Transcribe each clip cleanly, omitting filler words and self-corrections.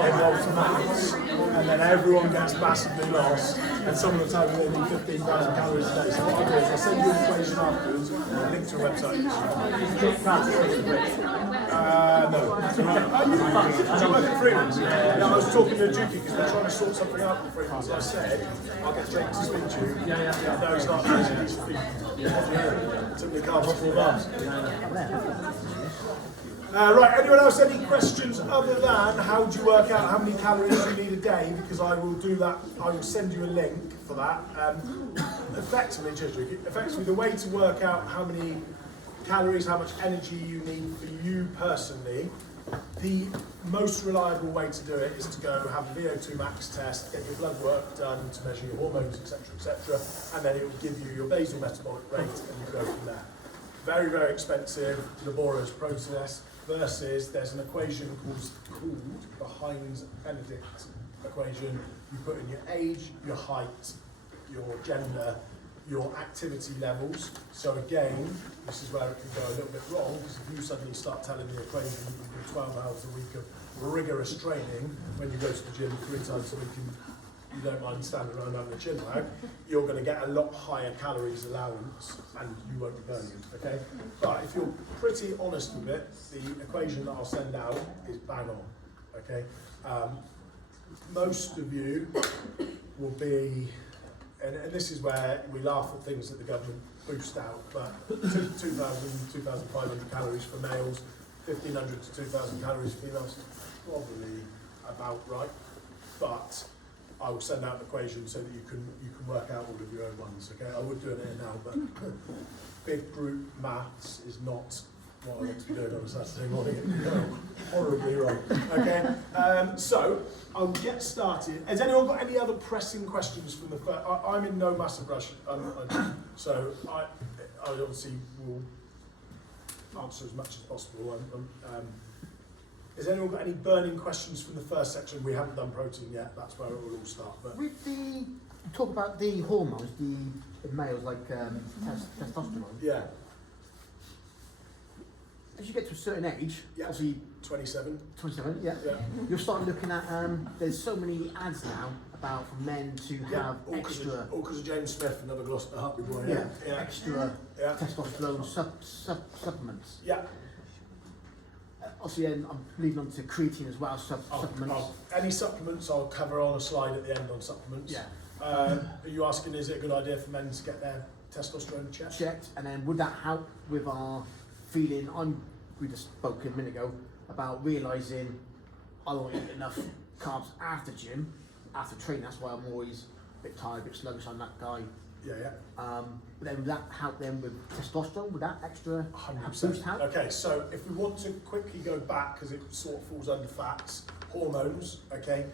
involves maths, and then everyone gets massively lost, and someone will tell me they need 15,000 calories a day. So what I'll do is I'll send you an equation afterwards, and a link to a website. No. Do you work at Freeman's? Yeah, I was talking to Dukey because we're trying to sort something out with Freeman's. I said, I'll get Jake to speak to you. Yeah, no, it's not. Took the carbs 4 bars. Right, anyone else any questions other than how do you work out how many calories you need a day? Because I will do that, I will send you a link for that. Effectively, the way to work out how many calories, how much energy you need for you personally, the most reliable way to do it is to go have a VO2 max test, get your blood work done to measure your hormones, etc., and then it will give you your basal metabolic rate, and you go from there. Very, very expensive, laborious process. Versus there's an equation called the Heinz-Benedict equation. You put in your age, your height, your gender, your activity levels. So again, this is where it can go a little bit wrong, because if you suddenly start telling the equation you can do 12 hours a week of rigorous training when you go to the gym 3 times a week and you don't mind standing around having a chin wag, you're going to get a lot higher calories allowance and you won't be burning it, okay? But if you're pretty honest with it, the equation that I'll send out is bang on, okay? Most of you will be, and this is where we laugh at things that the government boost out, but 2,000, 2,500 calories for males, 1,500 to 2,000 calories for females, probably about right, but I will send out an equation so that you can work out all of your own ones. Okay, I would do it here now, but big group maths is not what I want to be doing on a Saturday morning. It can go horribly wrong. Okay, so I'll get started. Has anyone got any other pressing questions from the first? I'm in no massive rush, so I obviously will answer as much as possible. Has anyone got any burning questions from the first section? We haven't done protein yet, that's where it will all start. But with the, talk about the hormones, the males like testosterone. Yeah. As you get to a certain age, yeah. obviously 27, yeah. You're starting looking at, there's so many ads now about for men to have extra... All because of James Smith, another Gloucester Hartley boy. Extra testosterone supplements. Yeah. Obviously, I'm leading on to creatine as well, supplements. Any supplements I'll cover on a slide at the end on supplements. Yeah. Are you asking, is it a good idea for men to get their testosterone checked? Checked, and then would that help with our feeling? We just spoke a minute ago about realising I don't eat enough carbs after gym, after training. That's why I'm always a bit tired, a bit sluggish. I'm that guy. Yeah. But then would that help them with testosterone? Would that extra 100%. boost help? Okay, so if we want to quickly go back, because it sort of falls under fats, hormones, okay?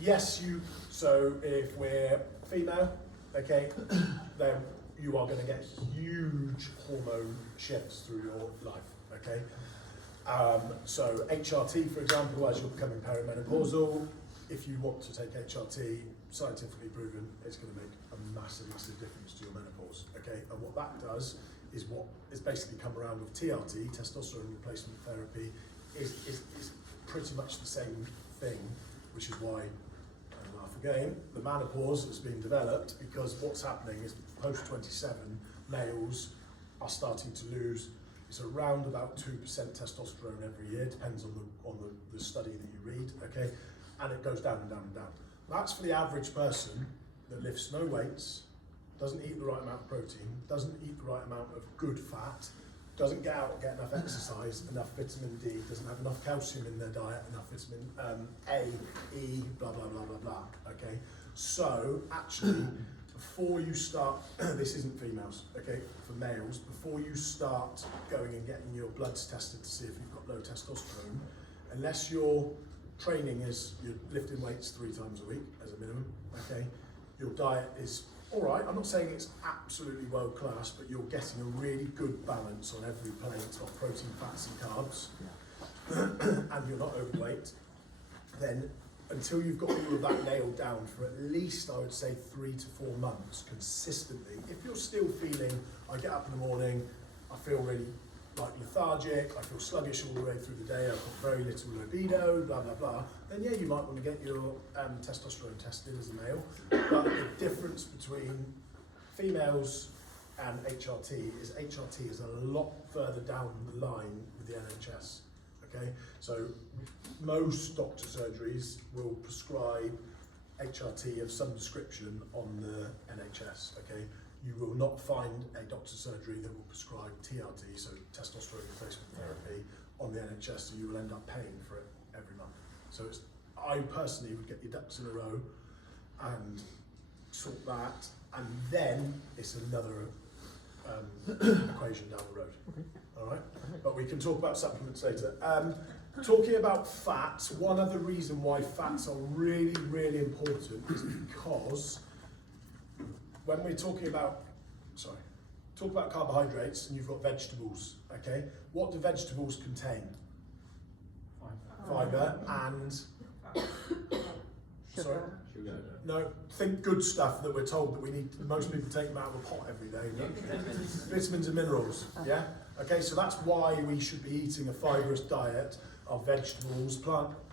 Yes, so if we're female, okay, then you are going to get huge hormone shifts through your life, okay? So HRT, for example, as you're becoming perimenopausal, if you want to take HRT, scientifically proven, it's going to make a massive, massive difference to your menopause, okay? And what that does is what is basically come around with TRT, testosterone replacement therapy, is pretty much the same thing, which is why, and laugh again, the menopause has been developed because what's happening is post-27 males are starting to lose, it's around about 2% testosterone every year, depends on the study that you read, okay? And it goes down and down and down. That's for the average person that lifts no weights, doesn't eat the right amount of protein, doesn't eat the right amount of good fat, doesn't get out and get enough exercise, enough vitamin D, doesn't have enough calcium in their diet, enough vitamin A, E, blah, blah, blah, blah, blah, okay? So, actually, before you start, this isn't females, okay, for males, before you start going and getting your bloods tested to see if you've got low testosterone, unless your training is you're lifting weights 3 times a week as a minimum, okay, your diet is all right, I'm not saying it's absolutely world class, but you're getting a really good balance on every plate of protein, fats and carbs, and you're not overweight, then until you've got all of that nailed down for at least, I would say, 3 to 4 months consistently, if you're still feeling, I get up in the morning, I feel really like lethargic, I feel sluggish all the way through the day, I've got very little libido, blah, blah, blah, then yeah, you might want to get your testosterone tested as a male. But the difference between females and HRT is a lot further down the line with the NHS. Okay, so most doctor surgeries will prescribe HRT of some description on the NHS. Okay, you will not find a doctor surgery that will prescribe TRT, so testosterone replacement therapy, on the NHS. So you will end up paying for it every month. So I personally would get your ducks in a row and sort that, and then it's another equation down the road. Okay. All right, but we can talk about supplements later. Talking about fats, one other reason why fats are really, really important is because when we're talking about, talk about carbohydrates and you've got vegetables, okay? What do vegetables contain? Fibre and, sorry? Sugar. No, think good stuff that we're told that we need, most people take them out of a pot every day. Vitamins and minerals, yeah? Okay, so that's why we should be eating a fibrous diet of vegetables,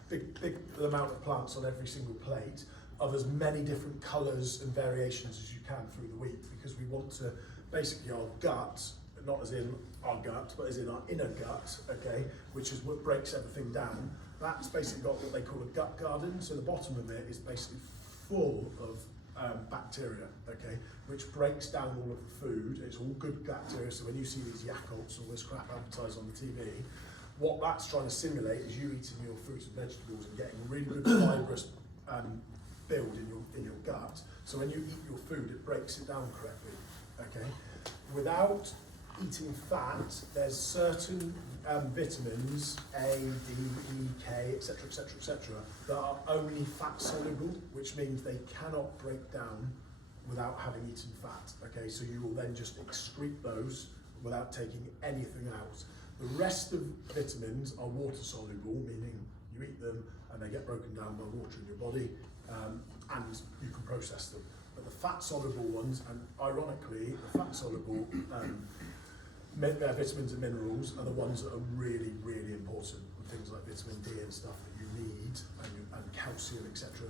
big amount of plants on every single plate, of as many different colours and variations as you can through the week, because we want to, basically our gut, not as in our gut, but as in our inner gut, okay, which is what breaks everything down. That's basically got what they call a gut garden, so the bottom of it is basically full of bacteria, okay, which breaks down all of the food. It's all good bacteria, so when you see these Yakults, all this crap advertised on the TV, what that's trying to simulate is you eating your fruits and vegetables and getting really good fibrous build in your gut. So when you eat your food, it breaks it down correctly, okay? Without eating fat, there's certain vitamins, A, D, E, K, etc., etc., etc., that are only fat soluble, which means they cannot break down without having eaten fat. Okay, so you will then just excrete those without taking anything out. The rest of vitamins are water soluble, meaning you eat them and they get broken down by water in your body, and you can process them. But the fat soluble ones, and ironically, the fat soluble vitamins and minerals are the ones that are really, really important. Things like vitamin D and stuff that you need, and calcium, etc.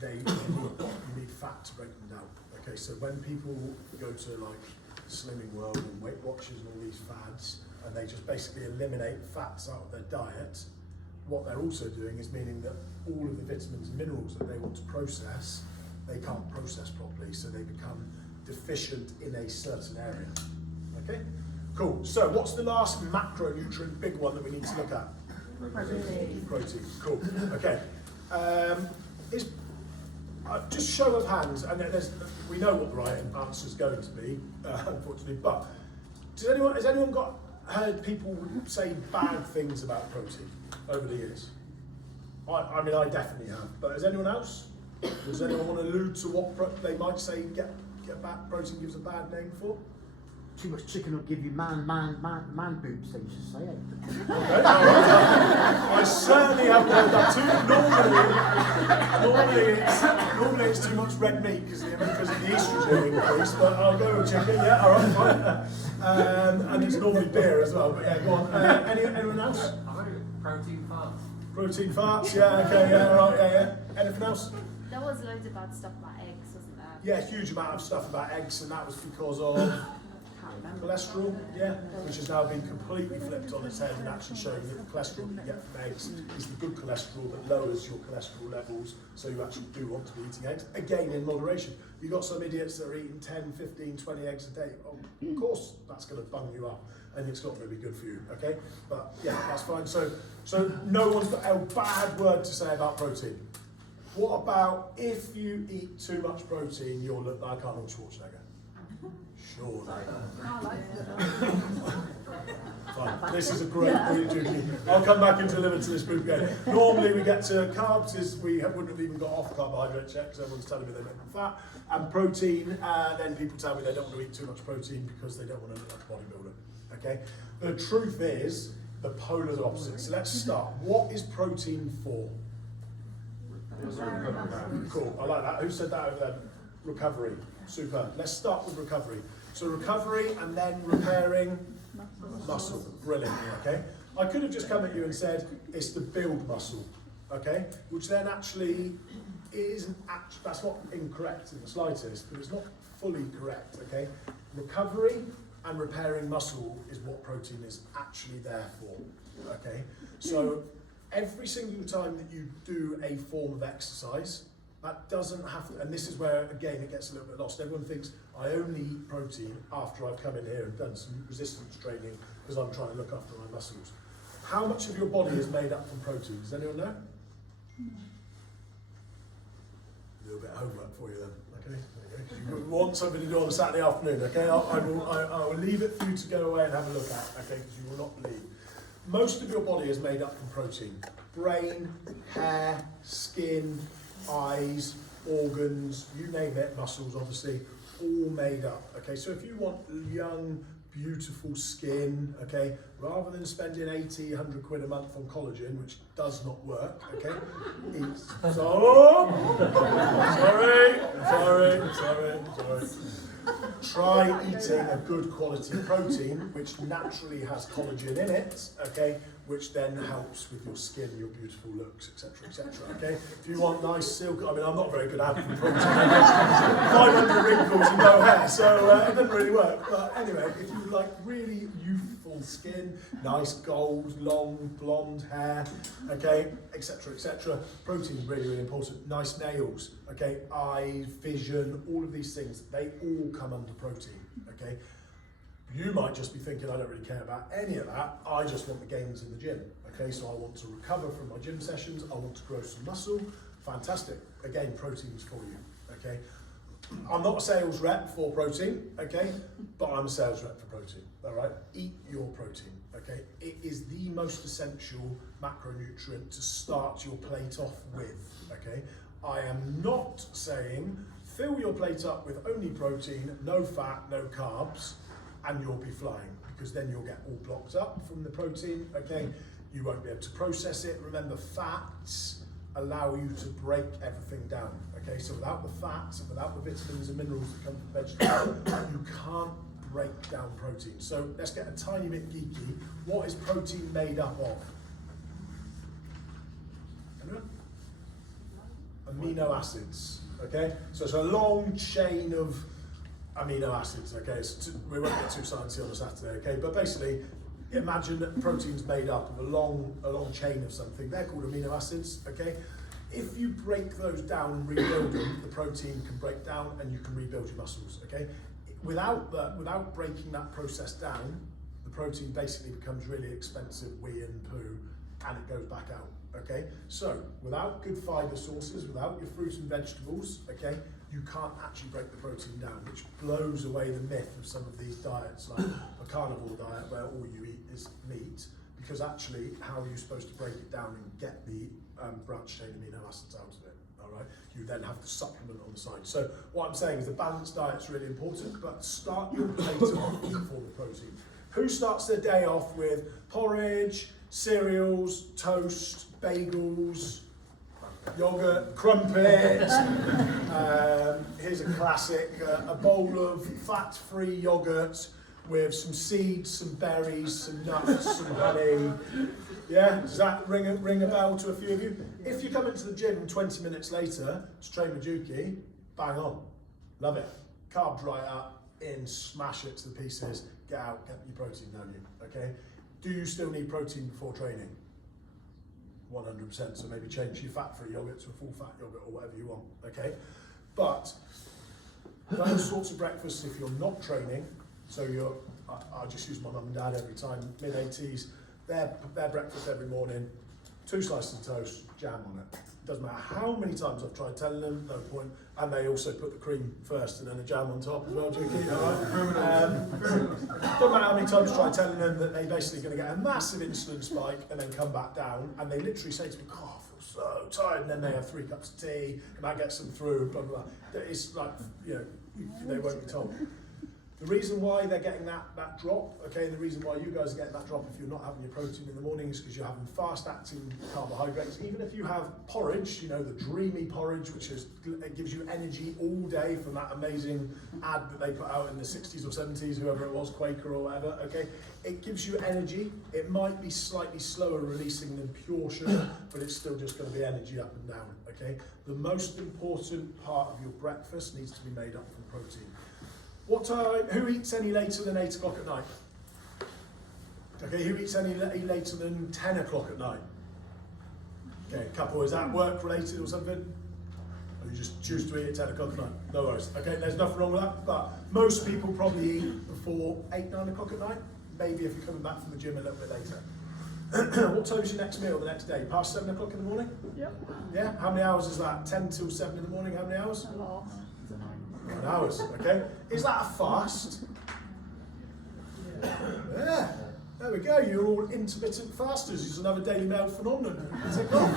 You need fat to break them down. Okay, so when people go to like Slimming World and Weight Watchers and all these fads, and they just basically eliminate fats out of their diet, what they're also doing is meaning that all of the vitamins and minerals that they want to process, they can't process properly, so they become deficient in a certain area. Okay, cool. So what's the last macronutrient big one that we need to look at? Protein. Cool. Okay. Just show of hands, and we know what the right answer is going to be, unfortunately. But has anyone heard people say bad things about protein over the years? I mean, I definitely have. But has anyone else? Does anyone want to allude to what they might say? Get back. Protein gives a bad name for? Too much chicken will give you man boobs, they used to say. Okay, I certainly haven't heard that too. Normally it's too much red meat because of the estrogen increase, but I'll go with chicken, yeah, alright, fine. And it's normally beer as well, but yeah, go on. Anyone else? I've heard protein farts. Protein farts, yeah, okay, yeah, alright, yeah. Anything else? There was loads of bad stuff about eggs, wasn't there? Yeah, huge amount of stuff about eggs, and that was because of cholesterol, yeah, which has now been completely flipped on its head and actually showing that the cholesterol that you get from eggs is the good cholesterol that lowers your cholesterol levels, so you actually do want to be eating eggs, again in moderation. You've got some idiots that are eating 10, 15, 20 eggs a day. Oh, of course that's going to bung you up and it's not going to be good for you, okay? But yeah, that's fine. So no one's got a bad word to say about protein. What about if you eat too much protein, you'll look like Arnold Schwarzenegger? Sure. Fine. This is a great point. I'll come back into limit to this group game. Normally we get to carbs, we wouldn't have even got off carbohydrates yet because everyone's telling me they make them fat. And protein, then people tell me they don't want to eat too much protein because they don't want to look like a bodybuilder. Okay? The truth is the polar opposite. So let's start. What is protein for? Cool, I like that. Who said that over there? Recovery. Super. Let's start with recovery. So recovery and then repairing Muscle, brilliant, okay? I could have just come at you and said, it's the build muscle, okay? Which then actually isn't, that's not incorrect in the slightest, but it's not fully correct, okay? Recovery and repairing muscle is what protein is actually there for, okay? So every single time that you do a form of exercise, that doesn't have to, and this is where, again, it gets a little bit lost. Everyone thinks, I only eat protein after I've come in here and done some resistance training because I'm trying to look after my muscles. How much of your body is made up from protein? Does anyone know? A little bit of homework for you then, okay? There you go. You want something to do on a Saturday afternoon, okay? I will leave it for you to go away and have a look at, okay? Because you will not believe. Most of your body is made up from protein. Brain, hair, skin, eyes, organs, you name it, muscles obviously, all made up, okay? So if you want young, beautiful skin, okay, rather than spending 80, 100 quid a month on collagen, which does not work, okay, eat, sorry. Try eating a good quality protein, which naturally has collagen in it, okay, which then helps with your skin, your beautiful looks, etc., okay? If you want nice silk, I mean, I'm not very good at having protein. 500 wrinkles and no hair, so it doesn't really work. But anyway, if you like really youthful skin, nice gold, long, blonde hair, okay, etc., protein is really, really important. Nice nails, okay, eye, vision, all of these things, they all come under protein, okay? You might just be thinking, I don't really care about any of that, I just want the gains in the gym, okay? So I want to recover from my gym sessions, I want to grow some muscle, fantastic. Again, protein's for you, okay? I'm not a sales rep for protein, okay? But I'm a sales rep for protein, all right? Eat your protein, okay? It is the most essential macronutrient to start your plate off with, okay? I am not saying fill your plate up with only protein, no fat, no carbs, and you'll be flying, because then you'll get all blocked up from the protein, okay? You won't be able to process it. Remember, fats allow you to break everything down, okay? So without the fats and without the vitamins and minerals that come from vegetables, you can't break down protein. So let's get a tiny bit geeky. What is protein made up of? Anyone? Amino acids, okay? So it's a long chain of amino acids, okay? We won't get too sciencey on a Saturday, okay? But basically, imagine that protein's made up of a long chain of something. They're called amino acids, okay? If you break those down and rebuild them, the protein can break down and you can rebuild your muscles, okay? Without breaking that process down, the protein basically becomes really expensive wee and poo, and it goes back out, okay? So, without good fibre sources, without your fruits and vegetables, okay, you can't actually break the protein down, which blows away the myth of some of these diets, like a carnivore diet where all you eat is meat, because actually, how are you supposed to break it down and get the branched chain amino acids out of it, all right? You then have the supplement on the side. So what I'm saying is the balanced diet's really important, but start your plate off with a form of protein. Who starts their day off with porridge, cereals, toast, bagels, yogurt, crumpets? Here's a classic, a bowl of fat-free yogurt with some seeds, some berries, some nuts, some honey. Yeah, does that ring a bell to a few of you? If you come into the gym 20 minutes later to train with Juki, bang on, love it. Carbs right up, in, smash it to the pieces, get out, get your protein down you, okay? Do you still need protein before training? 100%, so maybe change your fat-free yogurt to a full-fat yogurt or whatever you want, okay? But those sorts of breakfasts, if you're not training, so I just use my mum and dad every time, mid-80s, their breakfast every morning, 2 slices of toast, jam on it. Doesn't matter how many times I've tried telling them, no point. And they also put the cream first and then the jam on top as well, do you keep that right? Doesn't matter how many times I try telling them that they're basically going to get a massive insulin spike and then come back down, and they literally say to me, oh, I feel so tired, and then they have 3 cups of tea, and that gets them through, blah, blah, blah. It's like, you know, they won't be told. The reason why they're getting that drop, okay, the reason why you guys are getting that drop if you're not having your protein in the morning is because you're having fast-acting carbohydrates. Even if you have porridge, you know, the dreamy porridge, which it gives you energy all day from that amazing ad that they put out in the 60s or 70s, whoever it was, Quaker or whatever, okay? It gives you energy. It might be slightly slower releasing than pure sugar, but it's still just going to be energy up and down, okay? The most important part of your breakfast needs to be made up from protein. What time? Who eats any later than 8 o'clock at night? Okay, who eats any later than 10 o'clock at night? Okay, couple, is that work related or something? Or you just choose to eat at 10 o'clock at night? No worries. Okay, there's nothing wrong with that, but most people probably eat before 8, 9 o'clock at night. Maybe if you're coming back from the gym a little bit later. What time is your next meal the next day? Past 7 o'clock in the morning? Yep. Yeah, how many hours is that? 10 till 7 in the morning, how many hours? A lot. 9 hours, okay? Is that a fast? Yeah, there we go. You're all intermittent fasters. It's another Daily Mail phenomenon. Tick off.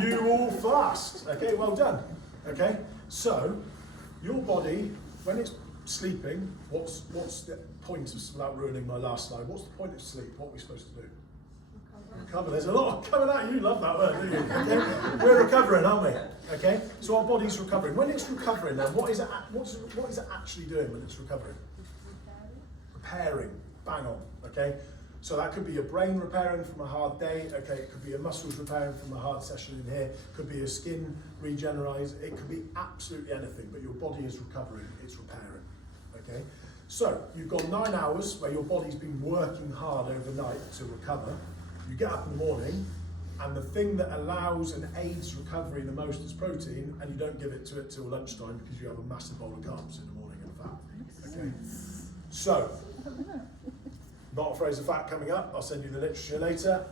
You all fast. Okay, well done. Okay, so your body, when it's sleeping, what's the point of, without ruining my last slide, what's the point of sleep? What are we supposed to do? Recover. There's a lot coming out. You love that word, don't you? Okay? We're recovering, aren't we? Okay. So our body's recovering. When it's recovering, then what is it actually doing when it's recovering? Repairing. Bang on. Okay. So that could be your brain repairing from a hard day. Okay. It could be your muscles repairing from a hard session in here. It could be your skin regenerating. It could be absolutely anything. But your body is recovering. It's repairing. Okay. So you've got 9 hours where your body's been working hard overnight to recover. You get up in the morning, and the thing that allows and aids recovery the most is protein, and you don't give it to it till lunchtime because you have a massive bowl of carbs in the morning and fat. Okay. So, not a phrase of fat coming up. I'll send you the literature later.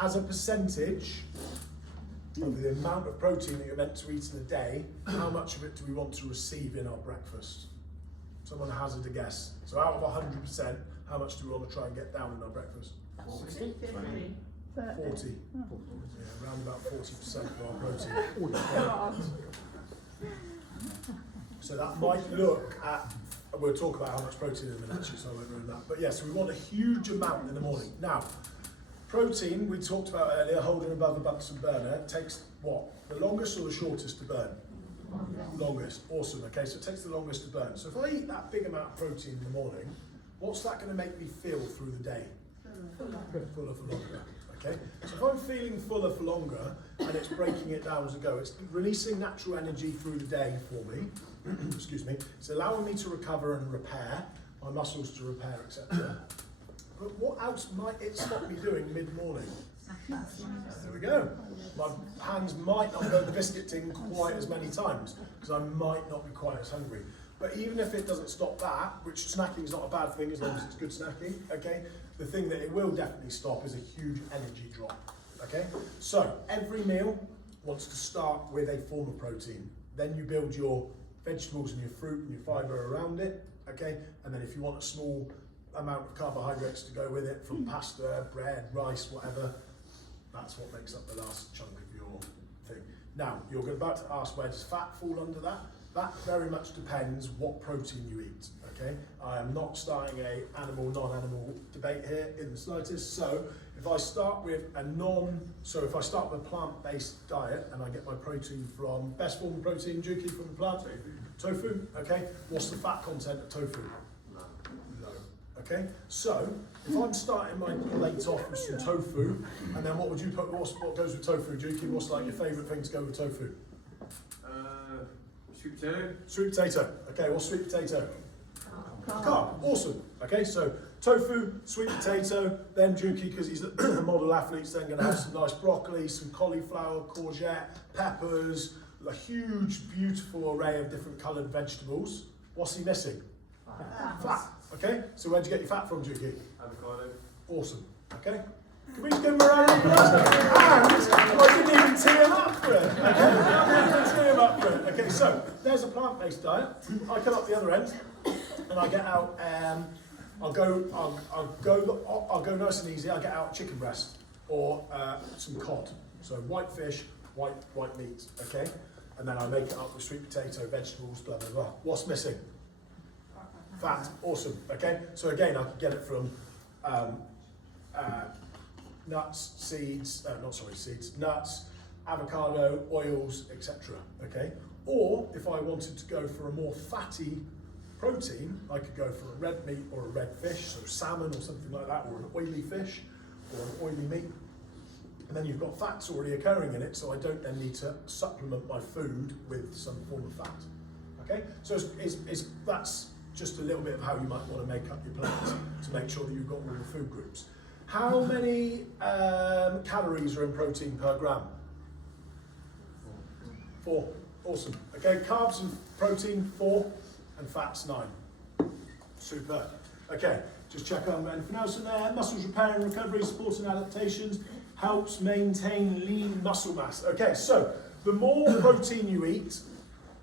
As a percentage of the amount of protein that you're meant to eat in a day, how much of it do we want to receive in our breakfast? Someone hazard a guess. So out of 100%, how much do we want to try and get down in our breakfast? 60, 50. 40. Yeah, around about 40% of our protein. Come on. So that might look at, we'll talk about how much protein in a minute actually, so I won't ruin that. But yes, we want a huge amount in the morning. Now, protein, we talked about earlier, holding above a Bunsen burner, takes what? The longest or the shortest to burn? Longest. Awesome. Okay, so it takes the longest to burn. So if I eat that big amount of protein in the morning, what's that going to make me feel through the day? Fuller for longer. Okay, so if I'm feeling fuller for longer and it's breaking it down as I go, it's releasing natural energy through the day for me. Excuse me. It's allowing me to recover and repair, my muscles to repair, etc. But what else might it stop me doing mid-morning? There we go. My hands might not go to the biscuit tin quite as many times because I might not be quite as hungry. But even if it doesn't stop that, which snacking is not a bad thing as long as it's good snacking, okay? The thing that it will definitely stop is a huge energy drop, okay? So every meal wants to start with a form of protein. Then you build your vegetables and your fruit and your fibre around it, okay? And then if you want a small amount of carbohydrates to go with it from pasta, bread, rice, whatever, that's what makes up the last chunk of your thing. Now, you're about to ask, where does fat fall under that? That very much depends what protein you eat, okay? I am not starting a animal, non-animal debate here in the slightest. So if I start with a plant-based diet and I get my protein from, best form of protein, Juki, from the plant? Tofu, okay? What's the fat content of tofu? Low, okay? So if I'm starting my plate off with some tofu, and then what would you put, what goes with tofu, Juki? What's like your favourite thing to go with tofu? Sweet potato. Sweet potato. Okay, what's sweet potato? Carb. Awesome. Okay, so tofu, sweet potato, then Juki, because he's a model athlete, is then going to have some nice broccoli, some cauliflower, courgette, peppers, a huge, beautiful array of different coloured vegetables. What's he missing? Fat. Okay, so where'd you get your fat from, Juki? Avocado. Awesome. Okay. Can we just give him a round of applause? And I didn't even tee him up for it. Okay? I didn't even tee him up for it. Okay, so there's a plant-based diet. I come up the other end and I get out. I'll go nice and easy. I get out chicken breast or some cod. So white fish, white meat. Okay, and then I make it up with sweet potato, vegetables, blah blah blah. What's missing? Fat, awesome. Okay, so again, I could get it from nuts, seeds, nuts, avocado, oils, etc. Okay, or if I wanted to go for a more fatty protein, I could go for a red meat or a red fish, so salmon or something like that, or an oily fish or an oily meat. And then you've got fats already occurring in it, so I don't then need to supplement my food with some form of fat. Okay, so that's just a little bit of how you might want to make up your plans to make sure that you've got all the food groups. How many calories are in protein per gram? 4. Awesome. Okay, carbs and protein 4, and fats 9. Superb. Okay, just check on anything else in there. Muscles repair and recovery, supporting adaptations, helps maintain lean muscle mass. Okay, so the more protein you eat,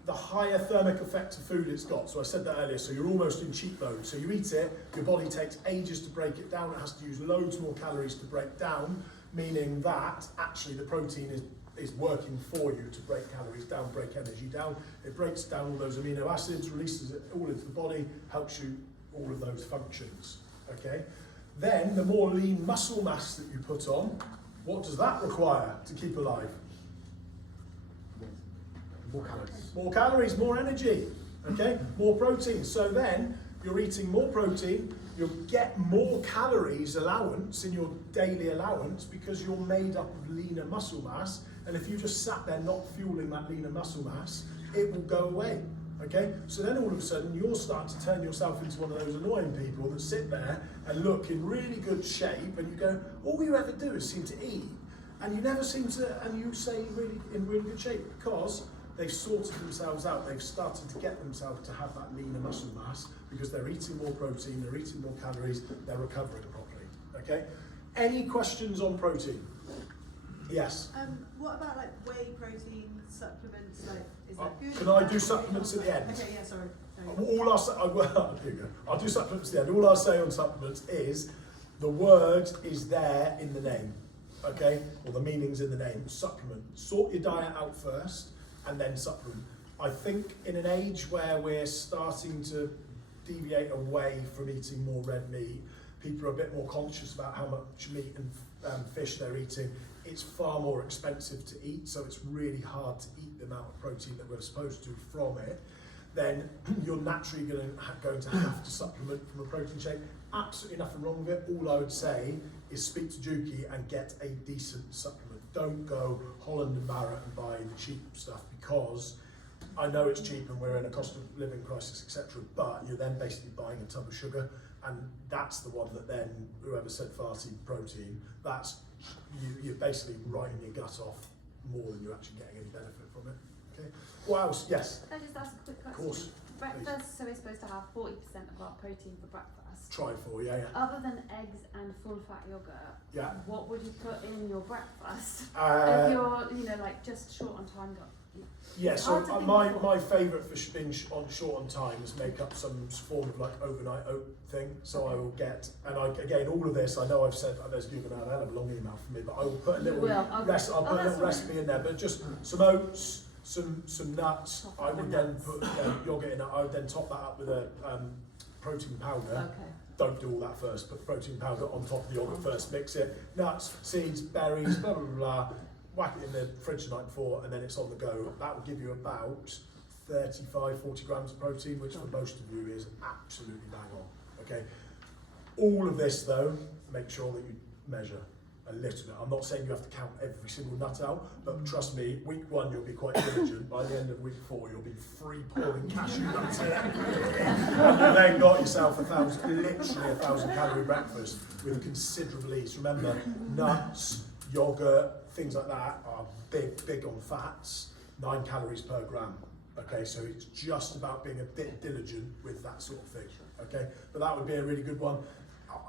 the higher thermic effect of food it's got. So I said that earlier, so you're almost in cheat mode. So you eat it, your body takes ages to break it down, it has to use loads more calories to break down, meaning that actually the protein is working for you to break calories down, break energy down. It breaks down all those amino acids, releases it all into the body, helps you all of those functions, okay? Then the more lean muscle mass that you put on, what does that require to keep alive? More calories. More calories, more energy, okay? More protein. So then you're eating more protein, you'll get more calories allowance in your daily allowance because you're made up of leaner muscle mass. And if you just sat there not fueling that leaner muscle mass, it will go away, okay? So then all of a sudden you're starting to turn yourself into one of those annoying people that sit there and look in really good shape and you go, all you ever do is seem to eat and you never seem to, and you say really in really good shape because they've sorted themselves out, they've started to get themselves to have that leaner muscle mass because they're eating more protein, they're eating more calories, they're recovering properly, okay? Any questions on protein? Yes? What about like whey protein supplements, like, is that good? Can I do supplements at the end? Okay, yeah, sorry. All I'll say, here you go. I'll do supplements at the end. All I'll say on supplements is the word is there in the name, okay? Or the meaning's in the name, supplement. Sort your diet out first and then supplement. I think in an age where we're starting to deviate away from eating more red meat, people are a bit more conscious about how much meat and fish they're eating. It's far more expensive to eat, so it's really hard to eat the amount of protein that we're supposed to from it. Then you're naturally going to have to supplement from a protein shake. Absolutely nothing wrong with it. All I would say is speak to Juki and get a decent supplement. Don't go Holland and Barrett and buy the cheap stuff because I know it's cheap and we're in a cost of living crisis, etc. But you're then basically buying a tub of sugar, and that's the one that then whoever said farty protein, that's you're basically writing your gut off more than you're actually getting any benefit from it. Okay. What else? Yes. Can I just ask a quick question? Of course. Breakfast, so we're supposed to have 40% of our protein for breakfast. Try for, yeah. Other than eggs and full fat yogurt, Yeah. what would you put in your breakfast? Uh, if you're, like just short on time. Yeah, so hard to think my of. favourite for being short on time is make up some form of like overnight oat thing. So I will get, and again, all of this, I know I've said, there's you're going to have a long email from me, but I will put a little, I'll put a little recipe in there, but just some oats, some nuts. I would then put yogurt in it. I would then top that up with a protein powder. Okay. Don't do all that first, put the protein powder on top of the yogurt first, mix it, nuts, seeds, berries, blah, blah, blah, whack it in the fridge the night before, and then it's on the go. That will give you about 35, 40 grams of protein, which for most of you is absolutely bang on, okay? All of this though, make sure that you measure a little bit. I'm not saying you have to count every single nut out, but trust me, week 1 you'll be quite diligent. By the end of week 4 you'll be free pouring cashew nuts in. And you've then got yourself literally 1,000 calorie breakfast with considerable ease. Remember, nuts, yogurt, things like that are big on fats, 9 calories per gram. Okay, so it's just about being a bit diligent with that sort of thing. Okay, but that would be a really good one.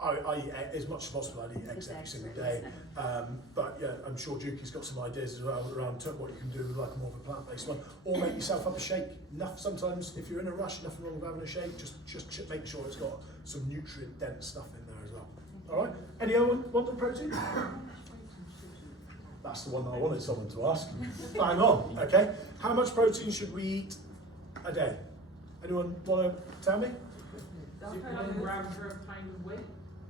I eat as much as possible. I eat eggs every single day, but yeah, I'm sure Juki's got some ideas as well around what you can do with like more of a plant-based one, or make yourself up a shake. Sometimes if you're in a rush, nothing wrong with having a shake. Just make sure it's got some nutrient-dense stuff in there as well. All right. Anyone want the protein? That's the one that I wanted someone to ask. Bang on. Okay. How much protein should we eat a day? Anyone want to tell me? They'll Is it put 1 loads. gram per pound of weight?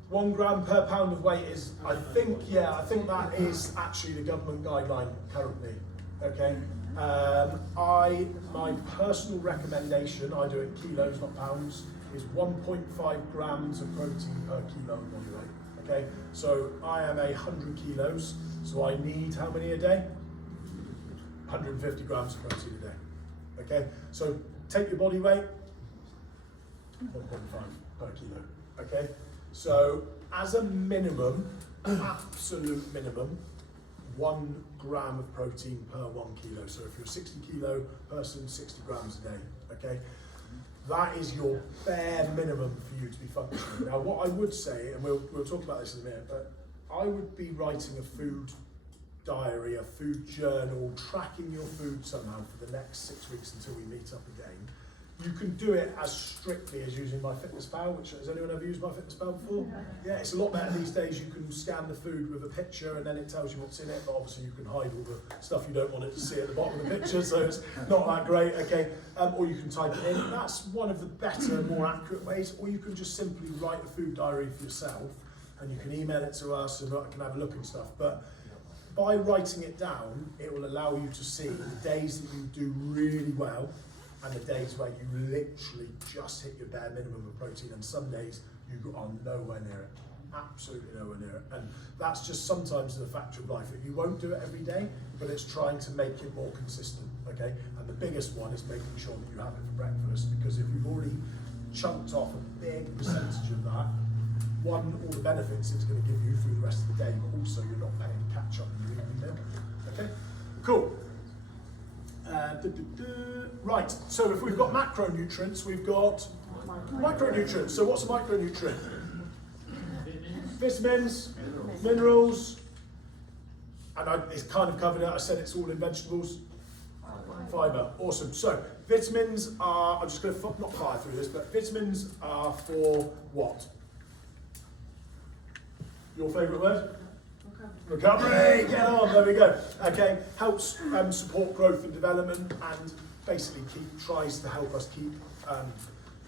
1 gram per pound of weight is, I think that is actually the government guideline currently. Okay. My personal recommendation, I do it in kilos, not pounds, is 1.5 grams of protein per kilo of body weight. Okay. So I am 100 kilos, so I need how many a day? 150 grams of protein a day. Okay. So take your body weight, 1.5 per kilo. Okay. So as a minimum, absolute minimum, 1 gram of protein per 1 kilo. So if you're a 60 kilo person, 60 grams a day. Okay. That is your bare minimum for you to be functioning. Now, what I would say, and we'll talk about this in a minute, but I would be writing a food diary, a food journal, tracking your food somehow for the next 6 weeks until we meet up again. You can do it as strictly as using MyFitnessPal, which, has anyone ever used MyFitnessPal before? Yeah, it's a lot better these days. You can scan the food with a picture and then it tells you what's in it, but obviously you can hide all the stuff you don't want it to see at the bottom of the picture, so it's not that great, okay? Or you can type it in. That's one of the better, more accurate ways, or you can just simply write a food diary for yourself and you can email it to us and I can have a look and stuff. But by writing it down, it will allow you to see the days that you do really well and the days where you literally just hit your bare minimum of protein, and some days you are nowhere near it, absolutely nowhere near it. And that's just sometimes the factor of life. You won't do it every day, but it's trying to make it more consistent, okay? And the biggest one is making sure that you have it for breakfast, because if you've already chunked off a big percentage of that, one, all the benefits it's going to give you through the rest of the day, but also you're not paying catch up in your evening meal. Okay, cool. Right, so if we've got macronutrients, we've got micronutrients. So what's a micronutrient? Vitamins, minerals, and it's kind of covered it. I said it's all in vegetables. Fibre, awesome. So vitamins are, I'm just going to not fire through this, but vitamins are for what? Your favourite word? Recovery, get on, there we go. Okay, helps support growth and development, and basically tries to help us keep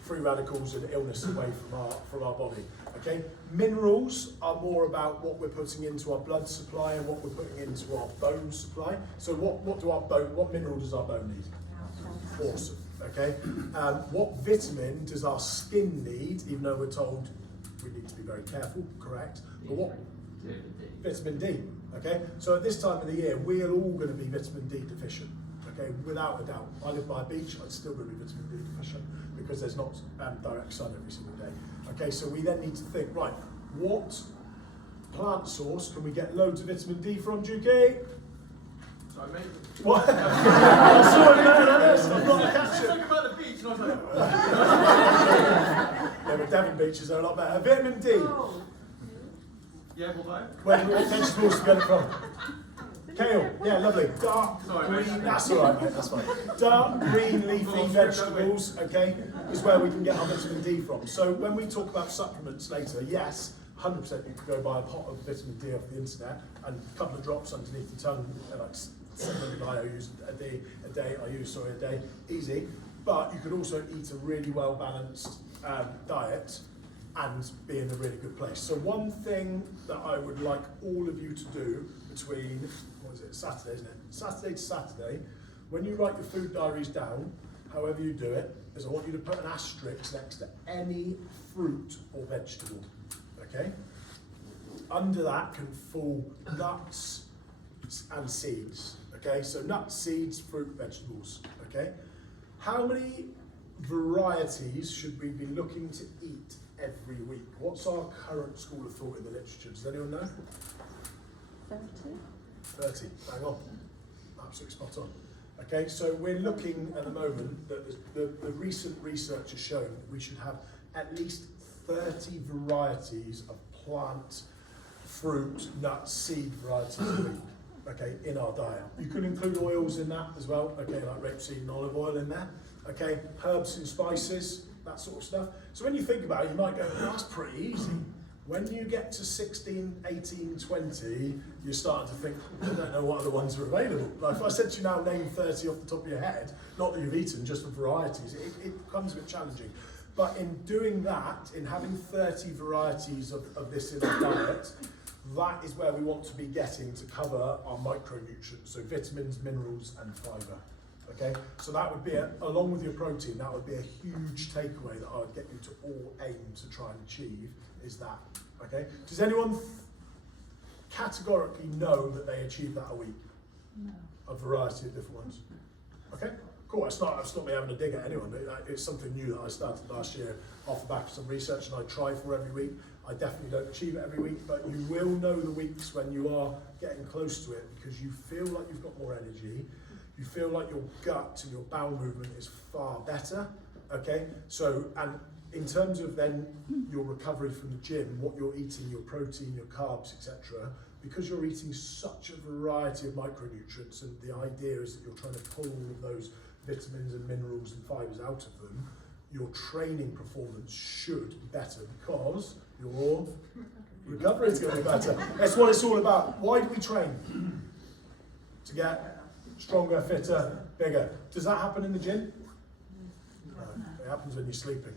free radicals and illness away from our body. Okay, minerals are more about what we're putting into our blood supply and what we're putting into our bone supply. So what mineral does our bone need? Awesome. Okay, what vitamin does our skin need? Even though we're told we need to be very careful, correct? But what? Vitamin D. Okay, so at this time of the year, we're all going to be vitamin D deficient. Okay, without a doubt. I live by a beach, I'd still be vitamin D deficient because there's not direct sun every single day. Okay, so we then need to think, right, what plant source can we get loads of vitamin D from, Juki? Sorry, mate. What? I saw it there, that is. I'm not catching. Talking about the beach, and I was like, Yeah, but Devon beaches are a lot better. Vitamin D. Oh. yeah, well, no. What vegetables to get it from? Kale, yeah, lovely. Dark Sorry, green, mate. that's all right, mate, that's fine. Dark green leafy Well, vegetables, okay, is where we can get our vitamin D from. So when we talk about supplements later, yes, 100% you can go buy a pot of vitamin D off the internet and a couple of drops underneath the tongue, like 700 IUs a day, easy. But you could also eat a really well balanced diet and be in a really good place. So one thing that I would like all of you to do between, what is it, Saturday, isn't it? Saturday to Saturday, when you write your food diaries down, however you do it, is I want you to put an asterisk next to any fruit or vegetable, okay? Under that can fall nuts and seeds, okay? So nuts, seeds, fruit, vegetables, okay? How many varieties should we be looking to eat every week? What's our current school of thought in the literature? Does anyone know? 30, bang on. Absolutely spot on. Okay, so we're looking at the moment that the recent research has shown that we should have at least 30 varieties of plant, fruit, nut, seed varieties a week, okay, in our diet. You can include oils in that as well, okay, like rapeseed and olive oil in there, okay, herbs and spices, that sort of stuff. So when you think about it, you might go, oh, that's pretty easy. When you get to 16, 18, 20, you're starting to think, I don't know what other ones are available. Like if I said to you now, name 30 off the top of your head, not that you've eaten, just for varieties, it becomes a bit challenging. But in doing that, in having 30 varieties of this in our diet, that is where we want to be getting to cover our micronutrients, so vitamins, minerals and fibre. Okay, so that would be, along with your protein, that would be a huge takeaway that I would get you to all aim to try and achieve, is that. Okay, does anyone categorically know that they achieve that a week? No. A variety of different ones. Okay, cool. It's not me having a dig at anyone. It's something new that I started last year off the back of some research, and I try for every week. I definitely don't achieve it every week, but you will know the weeks when you are getting close to it, because you feel like you've got more energy. You feel like your gut and your bowel movement is far better. Okay, so, and in terms of then your recovery from the gym, what you're eating, your protein, your carbs, etc., because you're eating such a variety of micronutrients, and the idea is that you're trying to pull all of those vitamins and minerals and fibres out of them, your training performance should be better, because your recovery is going to be better. That's what it's all about. Why do we train? To get stronger, fitter, bigger. Does that happen in the gym? No. It happens when you're sleeping.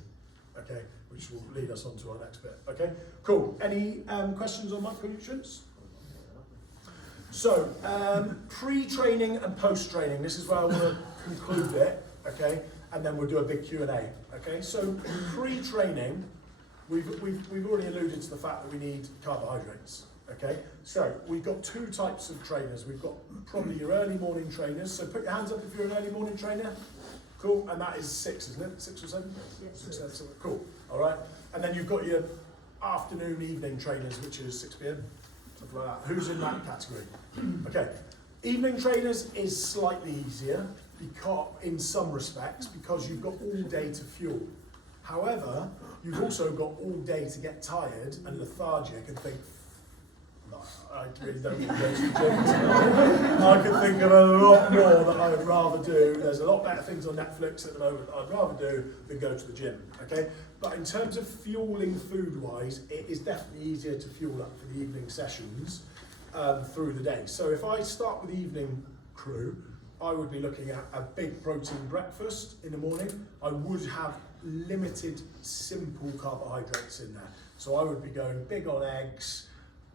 Okay, which will lead us on to our next bit. Okay, cool. Any questions on micronutrients? So, pre-training and post-training. This is where I want to conclude it. Okay, and then we'll do a big Q&A. Okay, so pre-training, we've already alluded to the fact that we need carbohydrates. Okay, so we've got two types of trainers. We've got probably your early morning trainers. So put your hands up if you're an early morning trainer. Cool, and that is 6, isn't it? 6 or 7? Yes. 6, 7, cool. All right, and then you've got your afternoon, evening trainers, which is 6 p.m. Something like that. Who's in that category? Okay, evening trainers is slightly easier because, in some respects, because you've got all day to fuel. However, you've also got all day to get tired and lethargic and think, I really don't want to go to the gym tonight. I could think of a lot more that I would rather do. There's a lot better things on Netflix at the moment that I'd rather do than go to the gym, okay? But in terms of fueling food-wise, it is definitely easier to fuel up for the evening sessions through the day. So if I start with the evening crew, I would be looking at a big protein breakfast in the morning. I would have limited, simple carbohydrates in there. So I would be going big on eggs,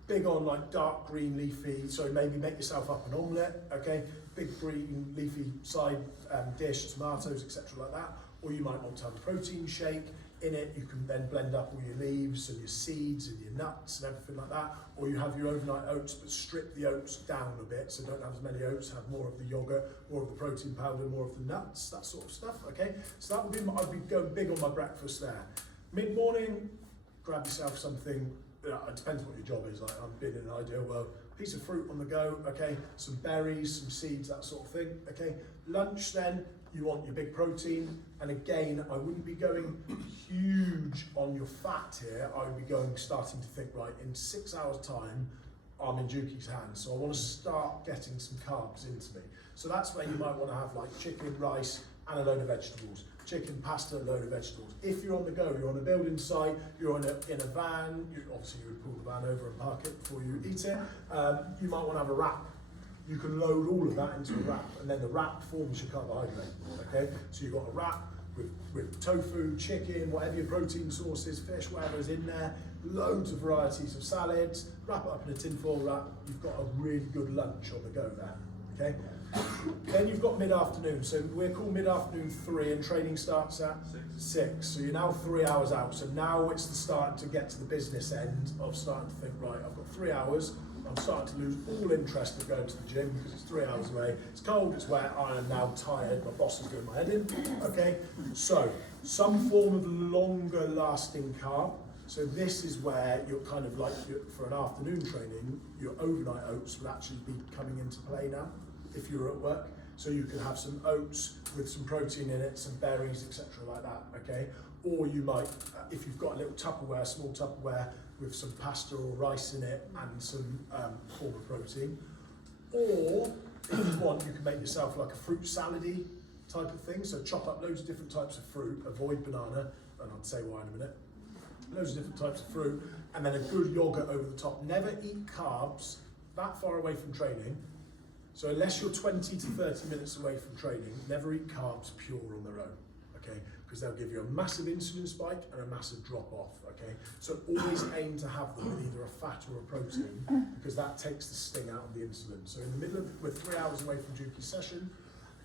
big on like dark green leafy, so maybe make yourself up an omelette, okay? Big green leafy side dish, tomatoes, etc. like that. Or you might want to have a protein shake. In it, you can then blend up all your leaves and your seeds and your nuts and everything like that. Or you have your overnight oats, but strip the oats down a bit, so don't have as many oats, have more of the yogurt, more of the protein powder, more of the nuts, that sort of stuff, okay? So that would be, I'd be going big on my breakfast there. Mid-morning, grab yourself something. It depends what your job is. Like, I've been in an ideal world, piece of fruit on the go, okay, some berries, some seeds, that sort of thing, okay. Lunch then, you want your big protein, and again, I wouldn't be going huge on your fat here. I would be starting to think, right, in 6 hours time, I'm in Juki's hands, so I want to start getting some carbs into me. So that's where you might want to have like chicken, rice, and a load of vegetables. Chicken, pasta, a load of vegetables. If you're on the go, you're on a building site, you're in a van, obviously you would pull the van over and park it before you eat it. You might want to have a wrap. You can load all of that into a wrap, and then the wrap forms your carbohydrate, okay? So you've got a wrap with tofu, chicken, whatever your protein source is, fish, whatever's in there, loads of varieties of salads, wrap it up in a tinfoil wrap, you've got a really good lunch on the go there, okay? Then you've got mid-afternoon, so we're called mid-afternoon 3 and training starts at 6. So you're now 3 hours out, so now it's the start to get to the business end of starting to think, right, I've got 3 hours, I'm starting to lose all interest in going to the gym because it's 3 hours away, it's cold, it's wet, I am now tired, my boss is doing my head in, okay? So, some form of longer lasting carb. So this is where you're kind of like, for an afternoon training, your overnight oats would actually be coming into play now, if you're at work. So you can have some oats with some protein in it, some berries, etc. like that, okay? Or you might, if you've got a little Tupperware, small Tupperware, with some pasta or rice in it and some form of protein. Or, if you want, you can make yourself like a fruit salad-y type of thing. So chop up loads of different types of fruit, avoid banana, and I'll say why in a minute. Loads of different types of fruit, and then a good yogurt over the top. Never eat carbs that far away from training. So unless you're 20 to 30 minutes away from training, never eat carbs pure on their own. okay? Because they'll give you a massive insulin spike and a massive drop off, okay? So always aim to have them with either a fat or a protein, because that takes the sting out of the insulin. So in the middle of, we're 3 hours away from Juki's session.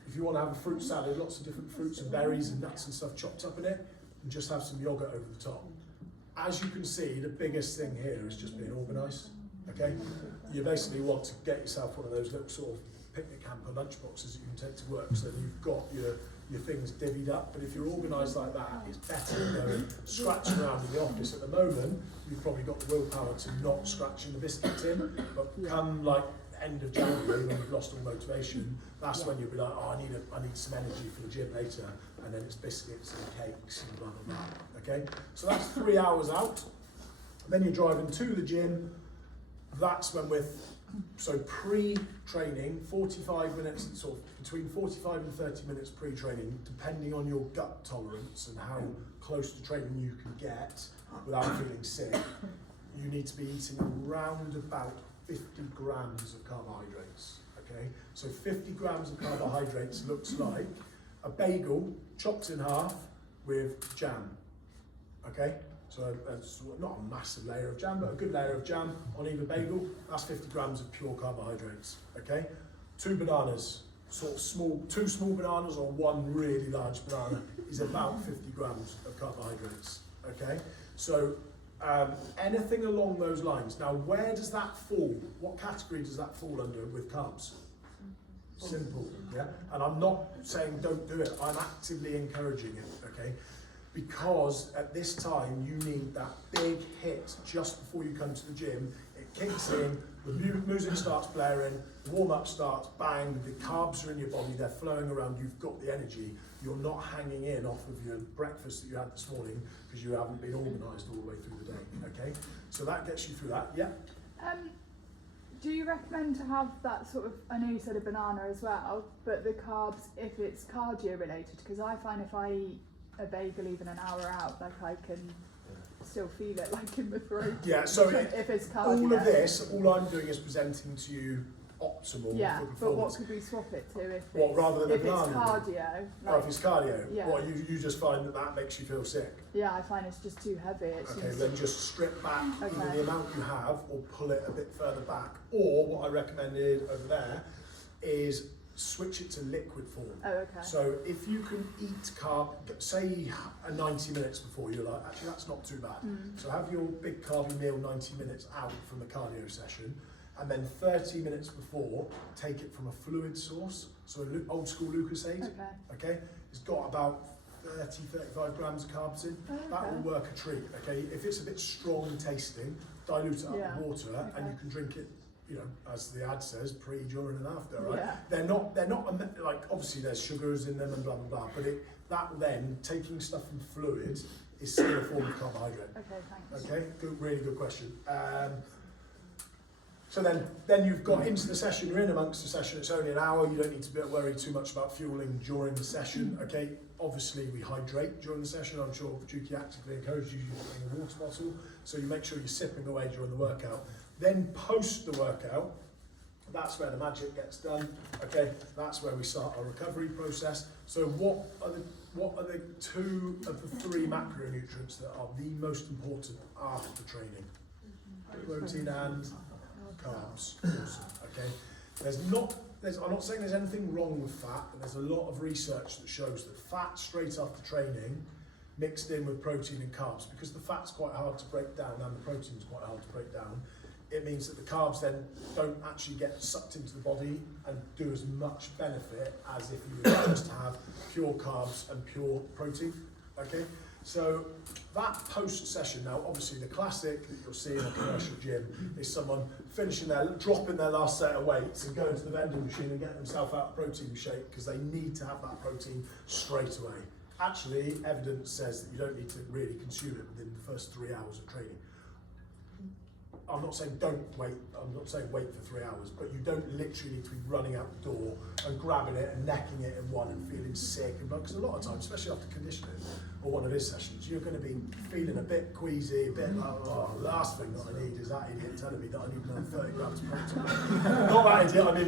If you want to have a fruit salad, lots of different fruits and berries and nuts and stuff chopped up in it, and just have some yogurt over the top. As you can see, the biggest thing here is just being organised, okay? You basically want to get yourself one of those little sort of picnic hamper lunch boxes that you can take to work, so that you've got your things divvied up. But if you're organised like that, it's better than going scratching around in the office. At the moment, you've probably got the willpower to not scratch in the biscuit tin, but come like end of January, when you've lost all motivation, that's when you'll be like, oh, I need some energy for the gym later, and then it's biscuits and cakes and blah blah blah. Okay, so that's 3 hours out. Then you're driving to the gym. That's when so pre-training, 45 minutes, sort of between 45 and 30 minutes pre-training, depending on your gut tolerance and how close to training you can get without feeling sick. You need to be eating around about 50 grams of carbohydrates, okay? So 50 grams of carbohydrates looks like a bagel chopped in half with jam, okay? So that's not a massive layer of jam, but a good layer of jam on either bagel. That's 50 grams of pure carbohydrates, okay? 2 bananas, sort of small, 2 small bananas or 1 really large banana is about 50 grams of carbohydrates, okay? So anything along those lines. Now, where does that fall? What category does that fall under with carbs? Simple, yeah? And I'm not saying don't do it, I'm actively encouraging it, okay? Because at this time you need that big hit just before you come to the gym. It kicks in, the music starts blaring, the warm-up starts, bang, the carbs are in your body, they're flowing around, you've got the energy, you're not hanging in off of your breakfast that you had this morning because you haven't been organised all the way through the day, okay? So that gets you through that, yeah? Do you recommend to have that sort of, I know you said a banana as well, but the carbs if it's cardio related? Because I find if I eat a bagel even an hour out, like I can still feel it like in the throat. Yeah, so if it's cardio. all of this, all I'm doing is presenting to you optimal yeah, for but what performance. could we swap it to if What, it's, rather than a if it's banana? cardio? Or if it's cardio, Yeah. what, you just find that makes you feel sick? Yeah, I find it's just too heavy. It's Okay, just, then just strip back either Okay. the amount you have or pull it a bit further back. Or what I recommended over there is switch it to liquid form. oh, okay. So if you can eat carb, say 90 minutes before, you're like, actually that's not too bad. So have your big carby meal 90 minutes out from the cardio session, and then 30 minutes before, take it from a fluid source. So old school Lucasade, Okay. okay? It's got about 30-35 grams of carbs in. Oh, That okay. will work a treat, okay? If it's a bit strong tasting, dilute it up Yeah, with water, and okay. you can drink it, you know, as the ad says, pre, during, and after, right? Yeah. They're not like, obviously there's sugars in them and blah blah blah, but that then taking stuff from fluids is still a form of carbohydrate. Okay, thanks. Okay, good, really good question. So then you've got into the session, you're in amongst the session, it's only an hour, you don't need to worry too much about fueling during the session, okay? Obviously we hydrate during the session, I'm sure Juki actively encourages you to bring a water bottle, so you make sure you're sipping away during the workout. Then post the workout, that's where the magic gets done, okay? That's where we start our recovery process. So what are the 2 of the 3 macronutrients that are the most important after training? Protein and carbs, awesome, okay? I'm not saying there's anything wrong with fat, but there's a lot of research that shows that fat straight after training mixed in with protein and carbs, because the fat's quite hard to break down and the protein's quite hard to break down, it means that the carbs then don't actually get sucked into the body and do as much benefit as if you were just to have pure carbs and pure protein, okay? So that post-session, now obviously the classic that you'll see in a commercial gym is someone dropping their last set of weights and going to the vending machine and getting themselves out a protein shake because they need to have that protein straight away. Actually, evidence says that you don't need to really consume it within the first 3 hours of training. I'm not saying don't wait, I'm not saying wait for 3 hours, but you don't literally need to be running out the door and grabbing it and necking it in one and feeling sick. And because a lot of times, especially after conditioning or one of his sessions, you're going to be feeling a bit queasy, a bit like, oh, the last thing that I need is that idiot telling me that I need another 30 grams of protein. Not that idiot, I mean